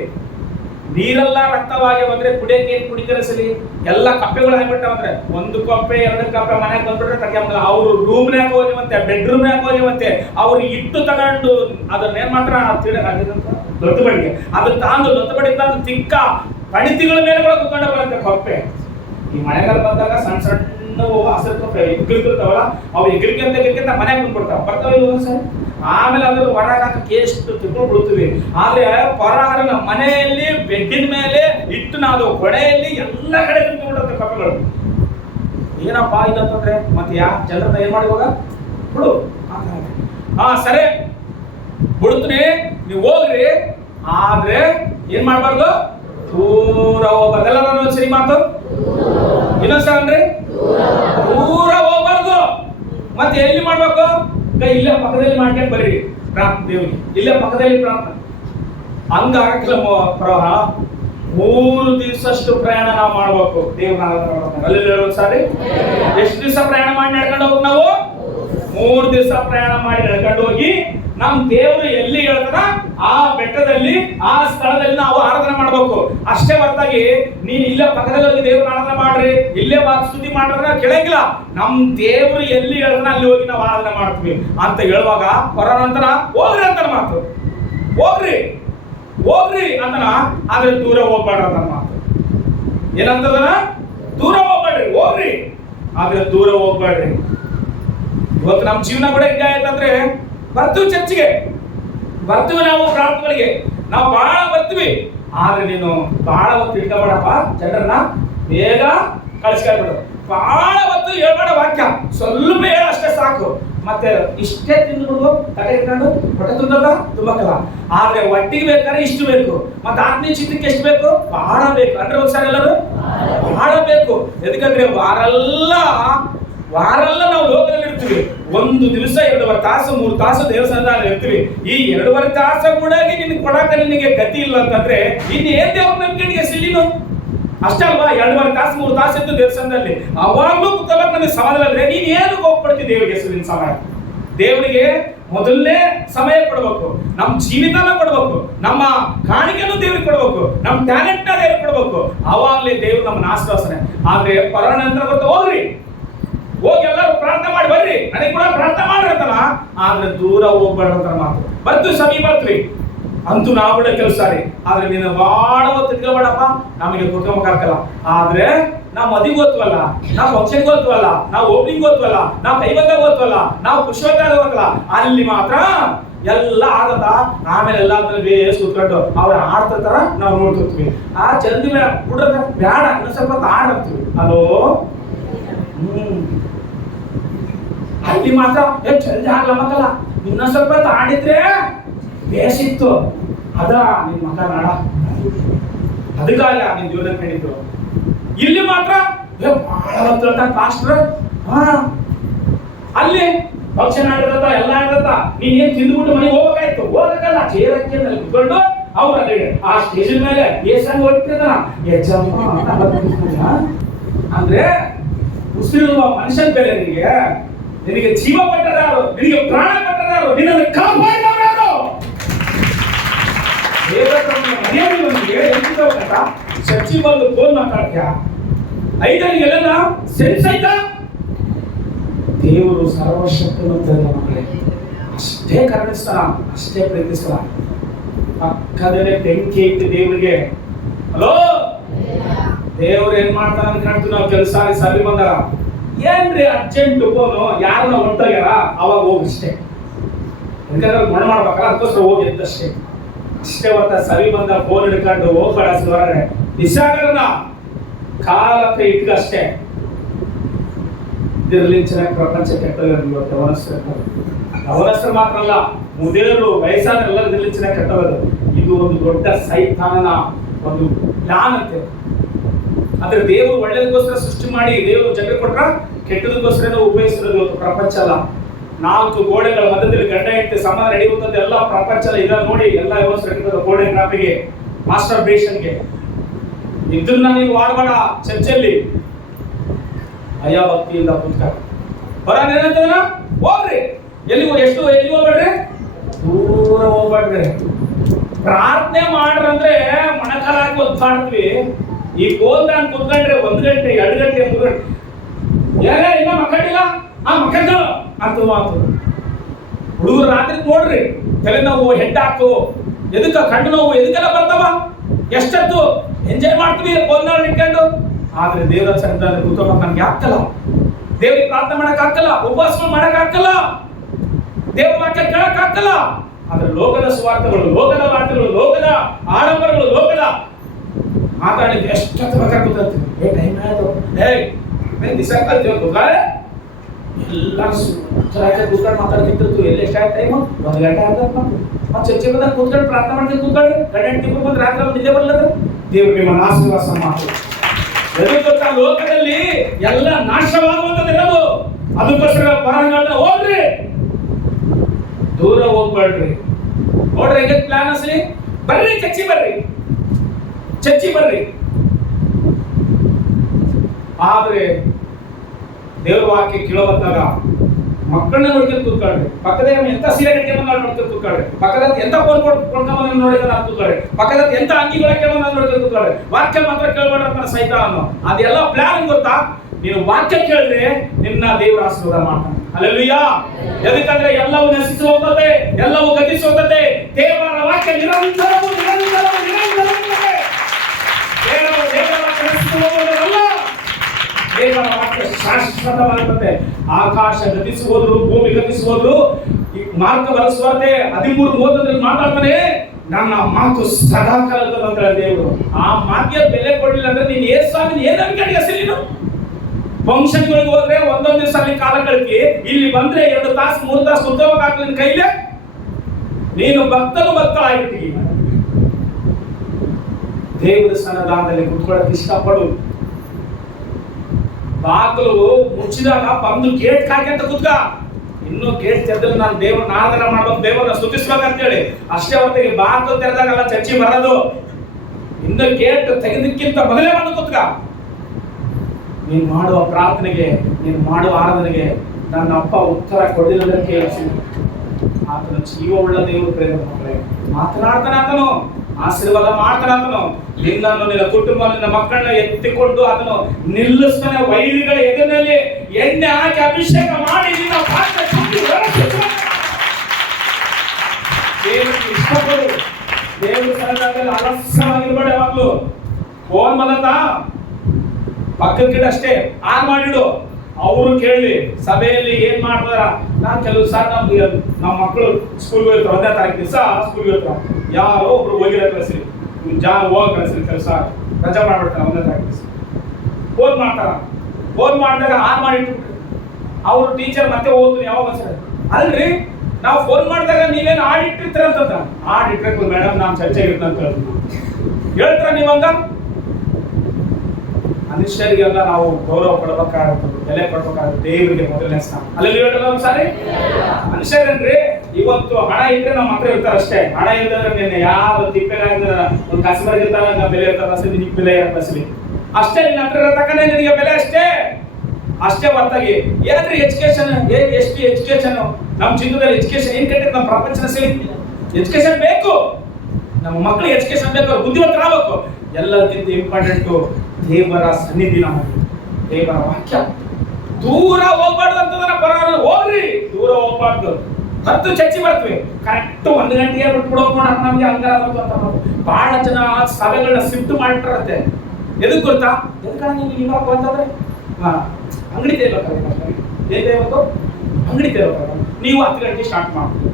ನೀರೆಲ್ಲ ರಕ್ತವಾಗಿ ಬಂದ್ರೆ ಕುಡಿಯಕ್ಕೆ ಏನ್ ಕುಡಿತಾರೆ ಸರಿ? ಎಲ್ಲ ಕಪ್ಪೆಗಳು ಆಗ್ಬಿಟ್ಟವಂದ್ರೆ, ಒಂದು ಕಪ್ಪೆ 2 ಕಪ್ಪೆ ಮನೆಗೆ ಬಂದ್ಬಿಟ್ರೆ ತಗೊಂಡ್ ಅವ್ರು ರೂಮ್ನ್ಯಾಗ ಹೋಗಿ ಮತ್ತೆ ಬೆಡ್ರೂಮ್ನ್ಯಾಗ ಹೋಗಿ ಮತ್ತೆ ಅವ್ರು ಇಟ್ಟು ತಗೊಂಡು ಅದನ್ನ ಏನ್ ಮಾತ್ರ ದೊಡ್ಡ ಬಡಿಗೆ ಅದನ್ನ ತಾಂದು ದೊಡ್ಡ ಬಡಿ ತಂದು ತಿಕ್ಕ ಪಣಿತಿಗಳ ಮೇಲೆ ಕುತ್ಕೊಂಡ ಬರುತ್ತೆ ಕಪ್ಪೆ. ಈ ಮಳೆಗಾಲ ಬಂದಾಗ ಸಣ್ಣ ಹಸಿರು ಕಪ್ಪೆ ಎಗ್ರಿರ್ತಾವಲ್ಲ, ಅವು ಎಗ್ರಿಕೆಂತ ಮನೆಗೆ ಬಂದ್ಬಿಡ್ತಾವ, ಬರ್ತಾವ ಸರ್. ಆಮೇಲೆ ಅದ್ರ ಹೊರಗೆ ಹಾಕಕ್ಕೆ ಎಷ್ಟು ತಿಳ್ಕೊಂಡು ಬಿಡ್ತೀವಿ. ಆದ್ರೆ ಹೊರಗನ ಮನೆಯಲ್ಲಿ ಬೆಡ್ಡಿನ ಮೇಲೆ ಇಟ್ಟು ನಾವು ಕೊಡೆಯಲ್ಲಿ ಎಲ್ಲ ಕಡೆ ತಿಳ್ಕೊಂಡ್ಬಿಡುತ್ತೆ ಕಪ್ಪೆಗಳು. ಏನಪ್ಪಾ ಇದಂತಂದ್ರೆ ಮತ್ತೆ ಜನರನ್ನ ಏನ್ ಮಾಡಿ ಹೋಗ ಬಿಡು. ಸರಿ ಬಿಡುತ್ತೀನಿ, ನೀವು ಹೋಗ್ರಿ, ಆದ್ರೆ ಏನ್ ಮಾಡ್ಬಾರ್ದು? ದೂರ ಹೋಗ್ಬಾರ್ದು. ಎಲ್ಲ ನಾನು ಸರಿ ಮಾತು ಇನ್ನೊಂದ್ಸಲ ಅನ್ರಿ, ದೂರ ಹೋಗ್ಬಾರ್ದು. ಮತ್ತೆ ಎಲ್ಲಿ ಮಾಡ್ಬೇಕು? ಇಲ್ಲೇ ಪಕ್ಕದಲ್ಲಿ ಮಾಡ್ಕೊಂಡು ಬರ್ರಿ ಪ್ರಾರ್ಥನೆ ದೇವರಿಗೆ, ಇಲ್ಲೇ ಪಕ್ಕದಲ್ಲಿ ಪ್ರಾರ್ಥನೆ. ಹಂಗಾಗಕ್ಕಿಲ್ಲ ಪ್ರವಾಹ 3 ದಿವಸಷ್ಟು ಪ್ರಯಾಣ ನಾವು ಮಾಡ್ಬೇಕು ದೇವ್ರ ಅಲ್ಲಿ ಸಾರಿ. ಎಷ್ಟು ದಿವಸ ಪ್ರಯಾಣ ಮಾಡಿ ನಡ್ಕೊಂಡು ಹೋಗಿ ನಾವು? 3 ದಿವಸ ಪ್ರಯಾಣ ಮಾಡಿ ನಡ್ಕೊಂಡು ಹೋಗಿ ನಮ್ ದೇವರು ಎಲ್ಲಿ ಹೇಳ್ತಾರ ಆ ಬೆಟ್ಟದಲ್ಲಿ ಆ ಸ್ಥಳದಲ್ಲಿ ನಾವು ಆರಾಧನೆ ಮಾಡ್ಬೇಕು. ಅಷ್ಟೇ ಹೊರತಾಗಿ ನೀನ್ ಇಲ್ಲೇ ಪಕ್ಕದಲ್ಲಿ ಹೋಗಿ ದೇವ್ರ ಆರಾಧನೆ ಮಾಡ್ರಿ, ಇಲ್ಲೇ ಸ್ತುತಿ ಮಾಡ್ರೆ ಕೇಳಂಗಿಲ್ಲ. ನಮ್ ದೇವ್ರು ಎಲ್ಲಿ ಹೇಳ್ತಾನ ಅಲ್ಲಿ ಹೋಗಿ ನಾವು ಆರಾಧನೆ ಮಾಡ್ತೀವಿ ಅಂತ ಹೇಳುವಾಗ ಕೊರೋನಾ ಅಂತಾನ ಹೋಗ್ರಿ ಅಂತಾನ ಮಾತು. ಹೋಗ್ರಿ ಅಂತನ, ಆದ್ರೆ ದೂರ ಹೋಗ್ಬೇಡ್ರಿ ಅಂತ ಮಾತು. ಏನಂತದನ? ದೂರ ಹೋಗ್ಬೇಡ್ರಿ, ಹೋಗ್ರಿ ಆದ್ರೆ ದೂರ ಹೋಗ್ಬೇಡ್ರಿ. ಇವತ್ತು ನಮ್ ಜೀವನ ಕೂಡ ಹಿಂಗಾಯ್ತಂದ್ರೆ ಬರ್ತೀವಿ ಚರ್ಚಿಗೆ, ಬರ್ತೀವಿ ನಾವು ಪ್ರಾರ್ಥನೆಗಳಿಗೆ, ನಾವು ಬಹಳ ಬರ್ತೀವಿ. ಆದ್ರೆ ನೀನು ಬಹಳ ಹೊತ್ತು ಇಟ್ಕೋಬೇಡಪ್ಪ, ಜನರನ್ನ ಬೇಗ ಕಳಿಸ್ಕೊಳ್ಬೇಡ. ಬಹಳ ಹೊತ್ತು ಹೇಳ್ಬೇಡ ವಾಕ್ಯ, ಸ್ವಲ್ಪ ಹೇಳ ಅಷ್ಟೇ ಸಾಕು. ಮತ್ತೆ ಇಷ್ಟೇ ತಿಂದು ತಲೆ ಇಟ್ಕೊಂಡು ಹೊಟ್ಟೆ ತುಂಬಕ್ಕಲ್ಲ. ಆದ್ರೆ ಒಟ್ಟಿಗೆ ಬೇಕಾದ್ರೆ ಇಷ್ಟು ಬೇಕು, ಮತ್ತೆ ಆತ್ಮೀಯ ಚಿತ್ತಕ್ಕೆ ಎಷ್ಟು ಬೇಕು? ಬಹಳ ಬೇಕು. ಅಂದ್ರೆ ಒಂದ್ಸರಿ ಎಲ್ಲರೂ ಮಾಡಬೇಕು. ಯಾಕಂದ್ರೆ ವಾರೆಲ್ಲ ನಾವು ಲೋಕದಲ್ಲಿ ಇರ್ತೀವಿ. ಒಂದು ದಿವಸ 2.5 ತಾಸು 3 ತಾಸು ದೇವಸ್ಥಾನದಲ್ಲಿ ಇರ್ತೀವಿ. ಈ 2.5 ತಾಸು ಕೂಡ ನಿನಗೆ ಕೊಡಾಕ ನಿನಗೆ ಗತಿ ಇಲ್ಲ ಅಂತಂದ್ರೆ ಇನ್ನೇನ್ ದೇವ್ರ ನಂಬಿಕೆಗೆ ಸಿಲಿನು ಅಷ್ಟೇ ಅಲ್ವಾ? 2.5 ತಾಸು 3 ತಾಸು ಇದ್ದು ದೇವಸ್ಥಾನದಲ್ಲಿ ಅವಾಗ್ಲೂ ಕುತ್ಕೊಳ್ಳೋಕೆ ನಮಗೆ ಸಮಾಧಾನ ಅಂದ್ರೆ ನೀನ್ ಏನು ಹೋಗ್ಬಿಡ್ತೀವಿ ದೇವರಿಗೆ ಹೆಸರಿನ ಸಮಯ. ದೇವರಿಗೆ ಮೊದಲನೇ ಸಮಯ ಕೊಡ್ಬೇಕು, ನಮ್ಮ ಜೀವಿತನ ಕೊಡ್ಬೇಕು, ನಮ್ಮ ಕಾಣಿಕೆನೂ ದೇವ್ರಿಗೆ ಕೊಡ್ಬೇಕು, ನಮ್ಮ ಟ್ಯಾಲೆಂಟ್ ನ ದೇವ್ರಿಗೆ ಕೊಡ್ಬೇಕು. ಅವಾಗ್ಲೇ ದೇವ್ರು ನಮ್ಮನ್ನ ಆಶ್ವಾಸನೆ. ಆದ್ರೆ ಕೊರೋನಾ ನಂತರ ಗೊತ್ತ ಹೋಗ್ರಿ, ಹೋಗಿ ಎಲ್ಲರೂ ಪ್ರಾರ್ಥನೆ ಮಾಡಿ ಬರ್ರಿ, ನನಗೆ ಕೂಡ ಪ್ರಾರ್ಥನೆ ಮಾಡಿರತ್ತಲ್ಲ, ಆದ್ರೆ ದೂರ ಹೋಗ್ಬೇಡ್ರಂತ ಮಾತು ಬರ್ತು ಸಮೀಪ ಬರ್ತೀವಿ ಅಂತೂ ನಾವು ಬಿಡ ಕೆಲಸ ರೀ. ಆದ್ರೆ ನೀನು ಬಾಳ ತಿಳ್ಕೊಬೇಡಪ್ಪ, ನಮಗೆ ಕುತ್ಕೊಂಬಕ್ಕಾಗಲ್ಲ. ಆದ್ರೆ ನಾವು ಮದಿಗೆ ಗೊತ್ತವಲ್ಲ, ನಾವು ಫಂಕ್ಷನ್ ಗೊತ್ತವಲ್ಲ, ನಾವು ಓಪನಿಂಗ್ ಗೊತ್ತವಲ್ಲ, ನಾವು ಕೈಬಂಧ ಗೊತ್ತವಲ್ಲ, ನಾವು ಪುಷ್ಪೋದ್ಧಾರ ಗೊತ್ತಲ್ಲ, ಅಲ್ಲಿ ಮಾತ್ರ ಎಲ್ಲ ಆಗತ್ತ. ಆಮೇಲೆ ಎಲ್ಲ ಬೇಸ್ ಕೂತ್ಕೊಂಡು ಅವ್ರು ಆಡ್ತಿರ್ತಾರ, ನಾವು ನೋಡ್ತಿರ್ತೀವಿ. ಆ ಜಲ್ದಿ ಬಿಡ್ರ ಬ್ಯಾಡ, ಇನ್ನು ಸ್ವಲ್ಪ ಆಡ್ತೀವಿ. ಅಲೋ ಅಲ್ಲಿ ಮಾತ್ರ ಜಲ್ದಿ ಆಗ್ಲಕ್ಕಲ್ಲ, ಇನ್ನೊಂದ್ ಸ್ವಲ್ಪ ಆಡಿದ್ರೆ ಬೇಸಿತ್ತು. ಅದ ನಿನ್ ಮಗ ನಾಡ ಅದಕ್ಕಾಗ ನಿನ್ ಜೀವನ ಹೇಳಿದ್ರು. ಇಲ್ಲಿ ಮಾತ್ರ ಬಹಳ ಪಾಸ್ಟರ್ ಅಲ್ಲಿ ಫಂಕ್ಷನ್ ಆಗಿರತ್ತ, ಎಲ್ಲ ಆಗಿರತ್ತ, ನೀನ್ ಏನ್ ತಿಂದ್ಬಿಟ್ಟು ಮನೆಗೆ ಹೋಗಕ್ಕಾಯ್ತು, ಹೋಗಕ್ಕಲ್ಲ. ಚೇರಕ್ಕೆ ಮೇಲೆ ಕುತ್ಕೊಂಡು ಅವ್ರ ಆ ಸ್ಟೇಷನ್ ಮೇಲೆ ಏಸಂಗ್ ಹೊಡ್ತಿರ್ತಾನ ಅಂದ್ರೆ ಉಸಿರುವ ಮನುಷ್ಯನ ಬೆಲೆ ನಿನಗೆ ಜೀವ ಕೊಟ್ಟರು ಯಾರು, ನಿನಗೆ ಪ್ರಾಣ ಕೊಟ್ಟರು ಯಾರು, ನಿನ್ನನ್ನು ಕಾಪಾಡಿದವರು ಯಾರು? ಚರ್ಚಿ ಬಂದು ಫೋನ್ ಮಾತಾಡ್ತೀಯ, ಐದರಿಗೆಲ್ಲ ಸೆನ್ಸ್ ಆಯ್ತಾ? ದೇವರು ಸರ್ವಶಕ್ತನ ಮಕ್ಕಳೇ, ಅಷ್ಟೇ ಕರುಣಿಸ್ತಾನ, ಅಷ್ಟೇ ಪ್ರೀತಿಸ್ತಾನ. ಪಕ್ಕದಲ್ಲೇ ಬೆಂಕಿ ಇತ್ತು ದೇವರಿಗೆ. ಹಲೋ, ದೇವ್ರು ಏನ್ ಮಾಡ್ತಾನ ಅಂತ ಕಾಣ್ತೀವಿ ನಾವು. ಕೆಲಸ ಸರಿ ಬಂದಾಗ ಏನ್ರಿ ಅರ್ಜೆಂಟ್ ಫೋನು, ಯಾರನ್ನ ಹೊಂಟೋಗ್ಯಾರ ಅವಾಗ ಹೋಗಷ್ಟೇ, ಯಾಕಂದ್ರೆ ಮಣ ಮಾಡ್ಬೇಕಲ್ಲ, ಅದಕ್ಕೋಸ್ಕರ ಹೋಗಿ ಎದ್ದಷ್ಟೇ. ಅಷ್ಟೇ ಹೊತ್ತ ಸರಿ ಬಂದ ಫೋನ್ ಹಿಡ್ಕೊಂಡು ಹೋಗ್ಬೇಡ ಹೊರಗಡೆ ನಿಶಾಗರನ ಕಾಲಕ್ಕೆ ಇಟ್ಕಷ್ಟೇ. ಇದಿರಲಿ ಚೆನ್ನಾಗಿ ಪ್ರಪಂಚ ಕೆಟ್ಟೋಗಿರೋದು ಅವನಸ್ರು ಮಾತ್ರ ಅಲ್ಲ, ಮುದಿಯರು ವಯಸ್ಸಾದ ಎಲ್ಲರಿಗೂ ಚೆನ್ನಾಗಿ ಕೆಟ್ಟೋಗೋದು. ಇದು ಒಂದು ದೊಡ್ಡ ಸೈತಾನನ ಒಂದು ಪ್ಲಾನ್ ಅಂತೆ. ಆದ್ರೆ ದೇವರು ಒಳ್ಳೇದಕ್ಕೋಸ್ಕರ ಸೃಷ್ಟಿ ಮಾಡಿ ದೇವರು ಜಗ ಕೊಟ್ರ, ಕೆಟ್ಟದಕ್ಕೋಸ್ಕರ ಉಪಯೋಗಿಸಿರೋದು ಪ್ರಪಂಚ ಅಲ್ಲ. 4 ಗೋಡೆಗಳ ಮಧ್ಯದಲ್ಲಿ ಗಂಡ ಹೆಂಡತಿ ಸಮಾನ ನಡೆಯುತ್ತದೆ ಎಲ್ಲ ಪ್ರಪಂಚ ಇಲ್ಲ ನೋಡಿ. ಎಲ್ಲ ವ್ಯವಸ್ಥೆ ಗೋಡೆ ಗ್ರಾಫಿಗೆ, ಮಾಸ್ಟರ್ ಬೇಷನ್ಗೆ ಇದನ್ನ ನೀವು ಆಡ್ಬೇಡ. ಚರ್ಚಲ್ಲಿ ಅಯ್ಯ ಭಕ್ತಿಯಿಂದ ಕುತ್ಕ ಹೊರ ಏನಂತೇನ ಹೋಗ್ರಿ, ಎಲ್ಲಿ ಹೋಗ್ಬೇಡ್ರಿ, ದೂರ ಹೋಗ್ಬೇಡ್ರಿ. ಪ್ರಾರ್ಥನೆ ಮಾಡ್ರಂದ್ರೆ ಮೊಣಕಾಲ ಹಾಕಿ ಒತ್ತಾಡ್ತೀವಿ. ಈ ಗೋಲ್ದಾನ್ ಕುತ್ಕೊಂಡ್ರೆ 1 ಗಂಟೆ 2 ಗಂಟೆ 3 ಗಂಟೆ ಯಾರೇ ಇನ್ನ ಮಕ್ಕಳಿಲ್ಲ ಮಕ್ಕಳು ಅಂತ ಮಾತು. ಹುಡುಗರು ರಾತ್ರಿ ನೋಡ್ರಿ ತಲೆನೋವು, ಹೆಡ್ ಹಾಕು, ಎದಕ್ಕ ಕಣ್ಣು ನೋವು, ಎದಕ್ಕೆಲ್ಲ ಬರ್ತಾವ. ಎಷ್ಟೊತ್ತು ಎಂಜಾಯ್ ಮಾಡ್ತೀವಿ ಫೋನ್ ಇಟ್ಕೊಂಡು. ಆದ್ರೆ ದೇವರ ಸಂತಾನ ಕೂತ್ಕೊಂಡ್ ನಮ್ಗೆ ಆಗ್ತಲ್ಲ, ದೇವ್ರಿಗೆ ಪ್ರಾರ್ಥನೆ ಮಾಡಕ್ ಆಗ್ತಲ್ಲ, ಉಪವಾಸ ಮಾಡಕ್ ಆಗ್ತಲ್ಲ, ದೇವ್ರ ವಾಕ್ಯ ಕೇಳಕ್ ಆಗ್ತಲ್ಲ. ಆದ್ರೆ ಲೋಕದ ಸ್ವಾರ್ಥಗಳು, ಲೋಕದ ವಾರ್ತೆಗಳು, ಲೋಕದ ಆಡಂಬರಗಳು, ಲೋಕದ ಮಾತಾಡಿದ್ರೆ ಎಷ್ಟೊತ್ತು ಬೇಕಾಗ್ತದೆ. ಟೈಮ್ ಆಯ್ತು, ದಿವಸ ಕಲ್ತೀವಿ ಎಲ್ಲರೂ ಕೂತ್ಕೊಂಡು ಮಾತಾಡ್ತಿತ್ತು. ಎಲ್ಲಿ ಎಷ್ಟಾಯ್ತು ಟೈಮು? 1 ಗಂಟೆ ಆಗ್ತದೆ. ಮತ್ತೆ ಚರ್ಚೆ ಬಂದಾಗ ಕೂತ್ಕೊಂಡು ಪ್ರಾರ್ಥನೆ ಮಾಡ್ಕೊಂಡು ಕೂತ್ಕೊಳ್ಳಿ. ಗಂಟೆ ಬಂದು ರಾತ್ರಿ ನಿದ್ದೆ ಬರ್ಲದ. ದೇವ್ರು ನಿಮ್ಮನ್ನು ಆಶೀರ್ವಾದ ಮಾಡಿ. ಎದು ಗೊತ್ತಾ, ಲೋಕದಲ್ಲಿ ಎಲ್ಲ ನಾಶವಾಗುವಂಥದ್ದಿರೋದು. ಅದಕ್ಕೋಸ್ಕರ ಪರಾಂಗಣ ಹೋಗ್ರಿ, ದೂರ ಹೋಗ್ಬೇಡ್ರಿ. ನೋಡ್ರಿ ಹೇಗೆ ಪ್ಲಾನ್ ಅಸಲಿ. ಬರ್ರಿ ಚರ್ಚಿ ಬರ್ರಿ. ಆದ್ರೆ ದೇವ್ರ ವಾಕ್ಯ ಕೇಳೋವಾಗ ಮಕ್ಕಳನ್ನ ನೋಡ್ಕೊಂಡು ಕೂತ್ಕೊಳ್ರಿ. ಪಕ್ಕದ ಎಂತ ಸೀರೆ ಕಟ್ಕೊಂಡು ನೋಡ್ಕೊಂಡು ಕೂತ್ಕೊಳ್ರಿ. ಪಕ್ಕದ ಎಂತ ಫೋನ್ ಕೊಂಡ್ಕೊಂಡ್ ನೋಡಿದ್ರೆ ಕೂತ್ಕೊಳ್ರಿ. ಪಕ್ಕದ ಎಂತ ಅಂಗಿಗಳಕ್ಕೆ ನೋಡ್ಕೊಂಡು ಕೂತ್ಕೊಳ್ರಿ. ವಾಕ್ಯ ಮಾತ್ರ ಕೇಳ್ಬೇಡ್ರ ಸೈತಾನ. ಅದೆಲ್ಲ ಪ್ಲಾನ್ ಗೊತ್ತಾ? ನೀನು ವಾಕ್ಯ ಕೇಳಿದ್ರೆ ನಿನ್ನ ದೇವರ ಆಶೀರ್ವಾದ ಮಾಡ್ತಾನೆ. ಹಲ್ಲೆಲೂಯಾ. ಯಾಕಂದ್ರೆ ಎಲ್ಲವೂ ನಶಿಸಿ ಹೋಗುತ್ತೆ, ಎಲ್ಲವೂ ಗತಿಸಿ ಹೋಗುತ್ತೆ. ದೇವರ ವಾಕ್ಯ ನಿರಂತರವೂ ದೇವರ ವಾಕ್ಯ ನಶಿಸಿ ಹೋಗುವುದಲ್ಲ, ದೇವರ ವಾಕ್ಯ ಶಾಶ್ವತವಾಗಿರುತ್ತೆ. ಆಕಾಶ ಗತಿಸಿ ಹೋದ್ರು, ಭೂಮಿ ಗತಿಸಿ ಹೋದ್ರು, ಮಾರ್ಗ ಬರೆಸುವಂತೆ 13:31 ಮಾತಾಡ್ತಾನೆ, ನನ್ನ ಮಾತು ಸದಾ ಕಾಲದ ದೇವರು. ಆ ಮಾತಿಗೆ ಬೆಲೆ ಕೊಡಲಿಲ್ಲ ಅಂದ್ರೆ ನೀನು ಏನ್ ನಂಬಿಕೆ ಅಸಲಿ? ನೀನು ಫಂಕ್ಷನ್ಗಳಿಗೆ ಹೋದ್ರೆ ಒಂದೊಂದು ದಿವಸ ಅಲ್ಲಿ ಕಾಲ ಕಳಿತಿ, ಇಲ್ಲಿ ಬಂದ್ರೆ 2 ತಾಸು 3 ತಾಸು ಉದ್ಯೋಗ ಹಾಕಲಿ ಕೈಲೇ. ನೀನು ಭಕ್ತ ಆಗಿಬಿಟ್ಟಿ. ದೇವರ ಸನ್ನಿಧಾನದಲ್ಲಿ ಕುತ್ಕೊಳ್ಳೋಕೆ ಇಷ್ಟಪಡು. ಬಾಗಿಲು ಮುಚ್ಚಿದಾಗ ಬಂದು ಗೇಟ್ ಕಾಕಿ ಅಂತ ಕೂತ್ಕ. ಇನ್ನು ಗೇಟ್ ತೆರೆದ್ರೆ ನಾನು ದೇವ್ರನ್ನ ಆರಾಧನೆ ಮಾಡ್ಬೇಕು, ದೇವ್ರನ್ನ ಸ್ತುತಿಸ್ಬೇಕಂತೇಳಿ ಅಷ್ಟೇ ಹೊರತಾಗಿ ಬಾಗಿಲು ತೆರೆದಾಗಲ್ಲ ಚರ್ಚಿ ಬರೋದು. ಇನ್ನು ಗೇಟ್ ತೆಗೆದಕ್ಕಿಂತ ಮೊದಲೇ ಬಂದು ಕೂತ್ಕ. ನೀನು ಮಾಡುವ ಪ್ರಾರ್ಥನೆಗೆ, ನೀನು ಮಾಡುವ ಆರಾಧನೆಗೆ ನನ್ನ ಅಪ್ಪ ಉತ್ತರ ಕೊಡಲಿಲ್ಲದಕ್ಕೆ ಆತನ ಜೀವವುಳ್ಳ ದೇವರು ಪ್ರೇಮ ಮಕ್ಕಳೇ ಮಾತನಾಡ್ತಾನೆ. ಆತನು ಆಶೀರ್ವಾದ ಮಾಡ್ತಾನೆ. ಆತನು ನಿನ್ನನ್ನು, ನಿನ್ನ ಕುಟುಂಬ, ನಿನ್ನ ಮಕ್ಕಳನ್ನ ಎತ್ತಿಕೊಂಡು ಆತನು ನಿಲ್ಲಿಸ್ತಾನೆ. ವೈರಿಗಳ ಎದುರಿನಲ್ಲಿ ಎಣ್ಣೆ ಹಾಕಿ ಅಭಿಷೇಕ ಮಾಡಿ ನಿನ್ನ ಪಾತ್ರ ತುಂಬಿ ಹೊರಡಿಸ್ತಾನೆ. ದೇವರಿಗೆ ಇಷ್ಟಪಡು. ದೇವ್ರ ಸನ್ನಿಧಾನದಲ್ಲಿ ಅಲಸ್ಯವಾಗಿರ್ಬೇಡ. ಯಾವಾಗ್ಲೂ ಫೋನ್ ಬಂದ ಪಕ್ಕದ ಗಿಡ ಅಷ್ಟೇ ಆನ್ ಮಾಡಿಡು. ಅವರು ಕೇಳಿ ಸಭೆಯಲ್ಲಿ ಏನ್ ಮಾಡ್ತಾರ. ನಾನು ಕೆಲವು ಸಾರ್ ನಮ್ಮ ಮಕ್ಕಳು ಸ್ಕೂಲ್ಗೆ ಹೋಗ್ತಾರೆ, 1ನೇ ತಾರೀಕು ದಿವಸ ಸ್ಕೂಲ್ಗೆ ಹೋಗ್ತಾರೆ. ಯಾರೋ ಒಬ್ರು ಹೋಗಿರೋ ಕಳಿಸಿ, ಹೋಗ ಕಳಿಸಿ, ಕೆಲಸ ರಜಾ ಮಾಡ್ಬಿಡ್ತಾರೆ 1ನೇ ತಾರೀಕು ದಿವಸ. ಫೋನ್ ಮಾಡ್ತಾರ. ಫೋನ್ ಮಾಡಿದಾಗ ಆನ್ ಮಾಡಿಟ್ಬಿಟ್ರಿ. ಅವ್ರು ಟೀಚರ್ ಮತ್ತೆ ಹೋಗ್ತೀನಿ ಯಾವಾಗ ಸರ್ ಅಲ್ರಿ, ನಾವು ಫೋನ್ ಮಾಡಿದಾಗ ನೀವೇನು ಆಡಿಟ್ಟಿರ್ತೀರ ಅಂತ. ಆಡಿಟ್ಬೇಕು ಮೇಡಮ್, ನಾನು ಚರ್ಚೆಗೆ ಇರ್ತಂತ ಹೇಳ್ತಾರ. ನೀವಂಗ ಮನುಷ್ಯರಿಗೆಲ್ಲ ನಾವು ಗೌರವ ಕೊಡಬೇಕಾಗುತ್ತೆ, ಬೆಲೆ ಕೊಡಬೇಕಾಗುತ್ತೆ. ದೇವರಿಗೆ ಮೊದಲನೇ ಸ್ಥಾನ. ಅಲ್ಲಿ ಹೇಳಲ್ಲ ಒಂದ್ಸಾರಿ ಮನುಷ್ಯರೇನ್ರಿ, ಇವತ್ತು ಹಣ ಇದ್ರೆ ನಮ್ಮ ಹತ್ರ ಇರ್ತಾರೆ ಅಷ್ಟೇ. ಹಣ ಇಲ್ಲದ್ರೆ ನಿನ್ನೆ ಯಾವ ತಿಪ್ಪೆಲ್ಲ ಒಂದು ಕಸಬಾಗಿರ್ತಾರ ಬೆಲೆ ಇರ್ತಾರ, ನಿನಗೆ ಬೆಲೆ ಇರಲಿ ಅಷ್ಟೇ. ನಿನ್ನ ಹತ್ರ ಇರತಕ್ಕಂಥ ನಿನಗೆ ಬೆಲೆ ಅಷ್ಟೇ. ಅಷ್ಟೇ ಹೊರತಾಗಿ ಏನಾದ್ರೂ ಎಜುಕೇಶನ್, ಎಷ್ಟು ಎಜುಕೇಶನ್ ನಮ್ಮ ಜೀವನದಲ್ಲಿ ಎಜುಕೇಶನ್ ಏನ್ ಕಟ್ಟಿದ್ರೆ ನಮ್ಮ ಪ್ರಪಂಚನ ಸೇರಿ ಎಜುಕೇಶನ್ ಬೇಕು. ನಮ್ಮ ಮಕ್ಕಳಿಗೆ ಎಜುಕೇಶನ್ ಬೇಕು, ಬುದ್ಧಿವಂತರಾಗಬೇಕು. ಎಲ್ಲದಕ್ಕಿಂತ ಇಂಪಾರ್ಟೆಂಟು ದೇವರ ಸನ್ನಿಧಿ. ನಮಗೆ ದೇವರ ವಾಕ್ಯ. ದೂರ ಹೋಗ್ಬಾರ್ದು ಅಂತಂದ್ರೆ ಪರವಾಗಿ ಹೋಗ್ರಿ, ದೂರ ಹೋಗ್ಬಾರ್ದು. 10 ಚರ್ಚೆ ಬರ್ತೀವಿ, ಕರೆಕ್ಟ್ 1 ಗಂಟೆಗೆ ಬಿಟ್ಬಿಡೋದು ನೋಡಕ್ ನಮ್ಗೆ ಹಂಗಾರ ಅಂತ. ಬಹಳ ಜನ ಸಭೆಗಳನ್ನ ಶಿಫ್ಟ್ ಮಾಡಿಟ್ಟಿರತ್ತೆ. ಎದಕ್ ಗೊತ್ತಾ? ಎದಕ್ಕೆ ನೀವು ಇವಾಗ ಅಂತಂದ್ರೆ ಅಂಗಡಿ ತೇರ್ಬೇಕಾದ್ರೆ ಏನ್ ತೇರ್ಬೇಕು? ಅಂಗಡಿ ತೇರ್ಬೇಕಾದ್ರೆ ನೀವು 10 ಗಂಟೆ ಸ್ಟಾರ್ಟ್ ಮಾಡ್ತೀವಿ.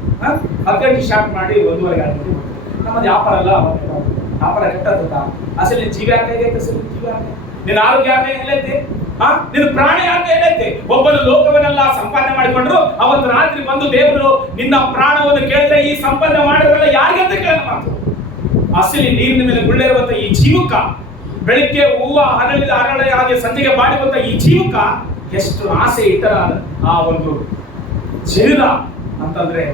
10 ಗಂಟೆ ಸ್ಟಾರ್ಟ್ ಮಾಡಿ 1:30 ಗಂಟೆ ನಮ್ಮದು ವ್ಯಾಪಾರ ಎಲ್ಲ ವ್ಯಾಪಾರ ಕೆಟ್ಟದ. ಅಸಲು ನಿನ್ನ ಜೀವ ಯಾಕೆ ಇದೆ? ಅಸಲು ಜೀವ ಯಾಕೆ? ನಿನ್ನ ಆರೋಗ್ಯ ಯಾಕೆ ಎಲ್ಲೈತಿ? ನಿನ್ನ ಪ್ರಾಣ ಯಾಕೆ ಎಲ್ಲೈತಿ? ಒಬ್ಬರು ಲೋಕವನ್ನೆಲ್ಲ ಸಂಪಾದನೆ ಮಾಡಿಕೊಂಡ್ರು, ಅವತ್ತು ರಾತ್ರಿ ಬಂದು ದೇವರು ನಿನ್ನ ಪ್ರಾಣವನ್ನು ಕೇಳಿದ್ರೆ ಈ ಸಂಪಾದನೆ ಮಾಡಿದ್ರಲ್ಲ ಯಾರಿಗೆ ಅಂತ ಕೇಳ ಮಾತು. ಅಸಲಿ ನೀರಿನ ಮೇಲೆ ಗುಳ್ಳಿರುವಂತ ಈ ಜೀವಕ್ಕ, ಬೆಳಿಗ್ಗೆ ಹೂವು ಅರಳಿ ಹಾಗೆ ಸಂಜೆಗೆ ಬಾಡಿರುವಂತ ಈ ಜೀವಕ್ಕ ಎಷ್ಟು ಆಸೆ ಇಟ್ಟರ ಆ ಒಂದು ಶರೀರ ಅಂತಂದ್ರೆ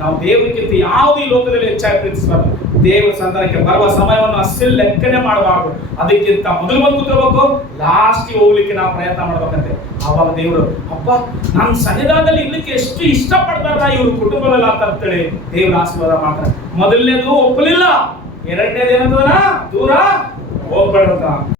ನಾವು ದೇವರಿಗಿಂತ ಯಾವುದು ಈ ಲೋಕದಲ್ಲಿ ಹೆಚ್ಚಾಗಿ ಪ್ರೀತಿಸಬಾರ್ದು. ದೇವರ ಸಂತಾನಕ್ಕೆ ಬರುವ ಸಮಯವನ್ನು ಅಷ್ಟೇ ಲೆಕ್ಕನೆ ಮಾಡಬಾರ್ದು. ಅದಕ್ಕಿಂತ ಮೊದಲು ಬಂದು ಕೂತ್ಕೋಬೇಕು, ಲಾಸ್ಟ್ಗೆ ಹೋಗ್ಲಿಕ್ಕೆ ನಾವು ಪ್ರಯತ್ನ ಮಾಡ್ಬೇಕಂತೆ. ಆವಾಗ ದೇವರು ಅಪ್ಪ ನಮ್ಮ ಸನ್ನಿಧಾನದಲ್ಲಿ ಇರ್ಲಿಕ್ಕೆ ಎಷ್ಟು ಇಷ್ಟಪಡ್ತಾರ ಇವ್ರ ಕುಟುಂಬವೆಲ್ಲ ಅಂತೇಳಿ ದೇವ್ರ ಆಶೀರ್ವಾದ ಮಾಡ್ತಾರೆ. ಮೊದಲನೇದು ಒಪ್ಪಲಿಲ್ಲ, 2ನೇದು ಏನಂತದ ದೂರ ಹೋಗ್ಬೇಡ.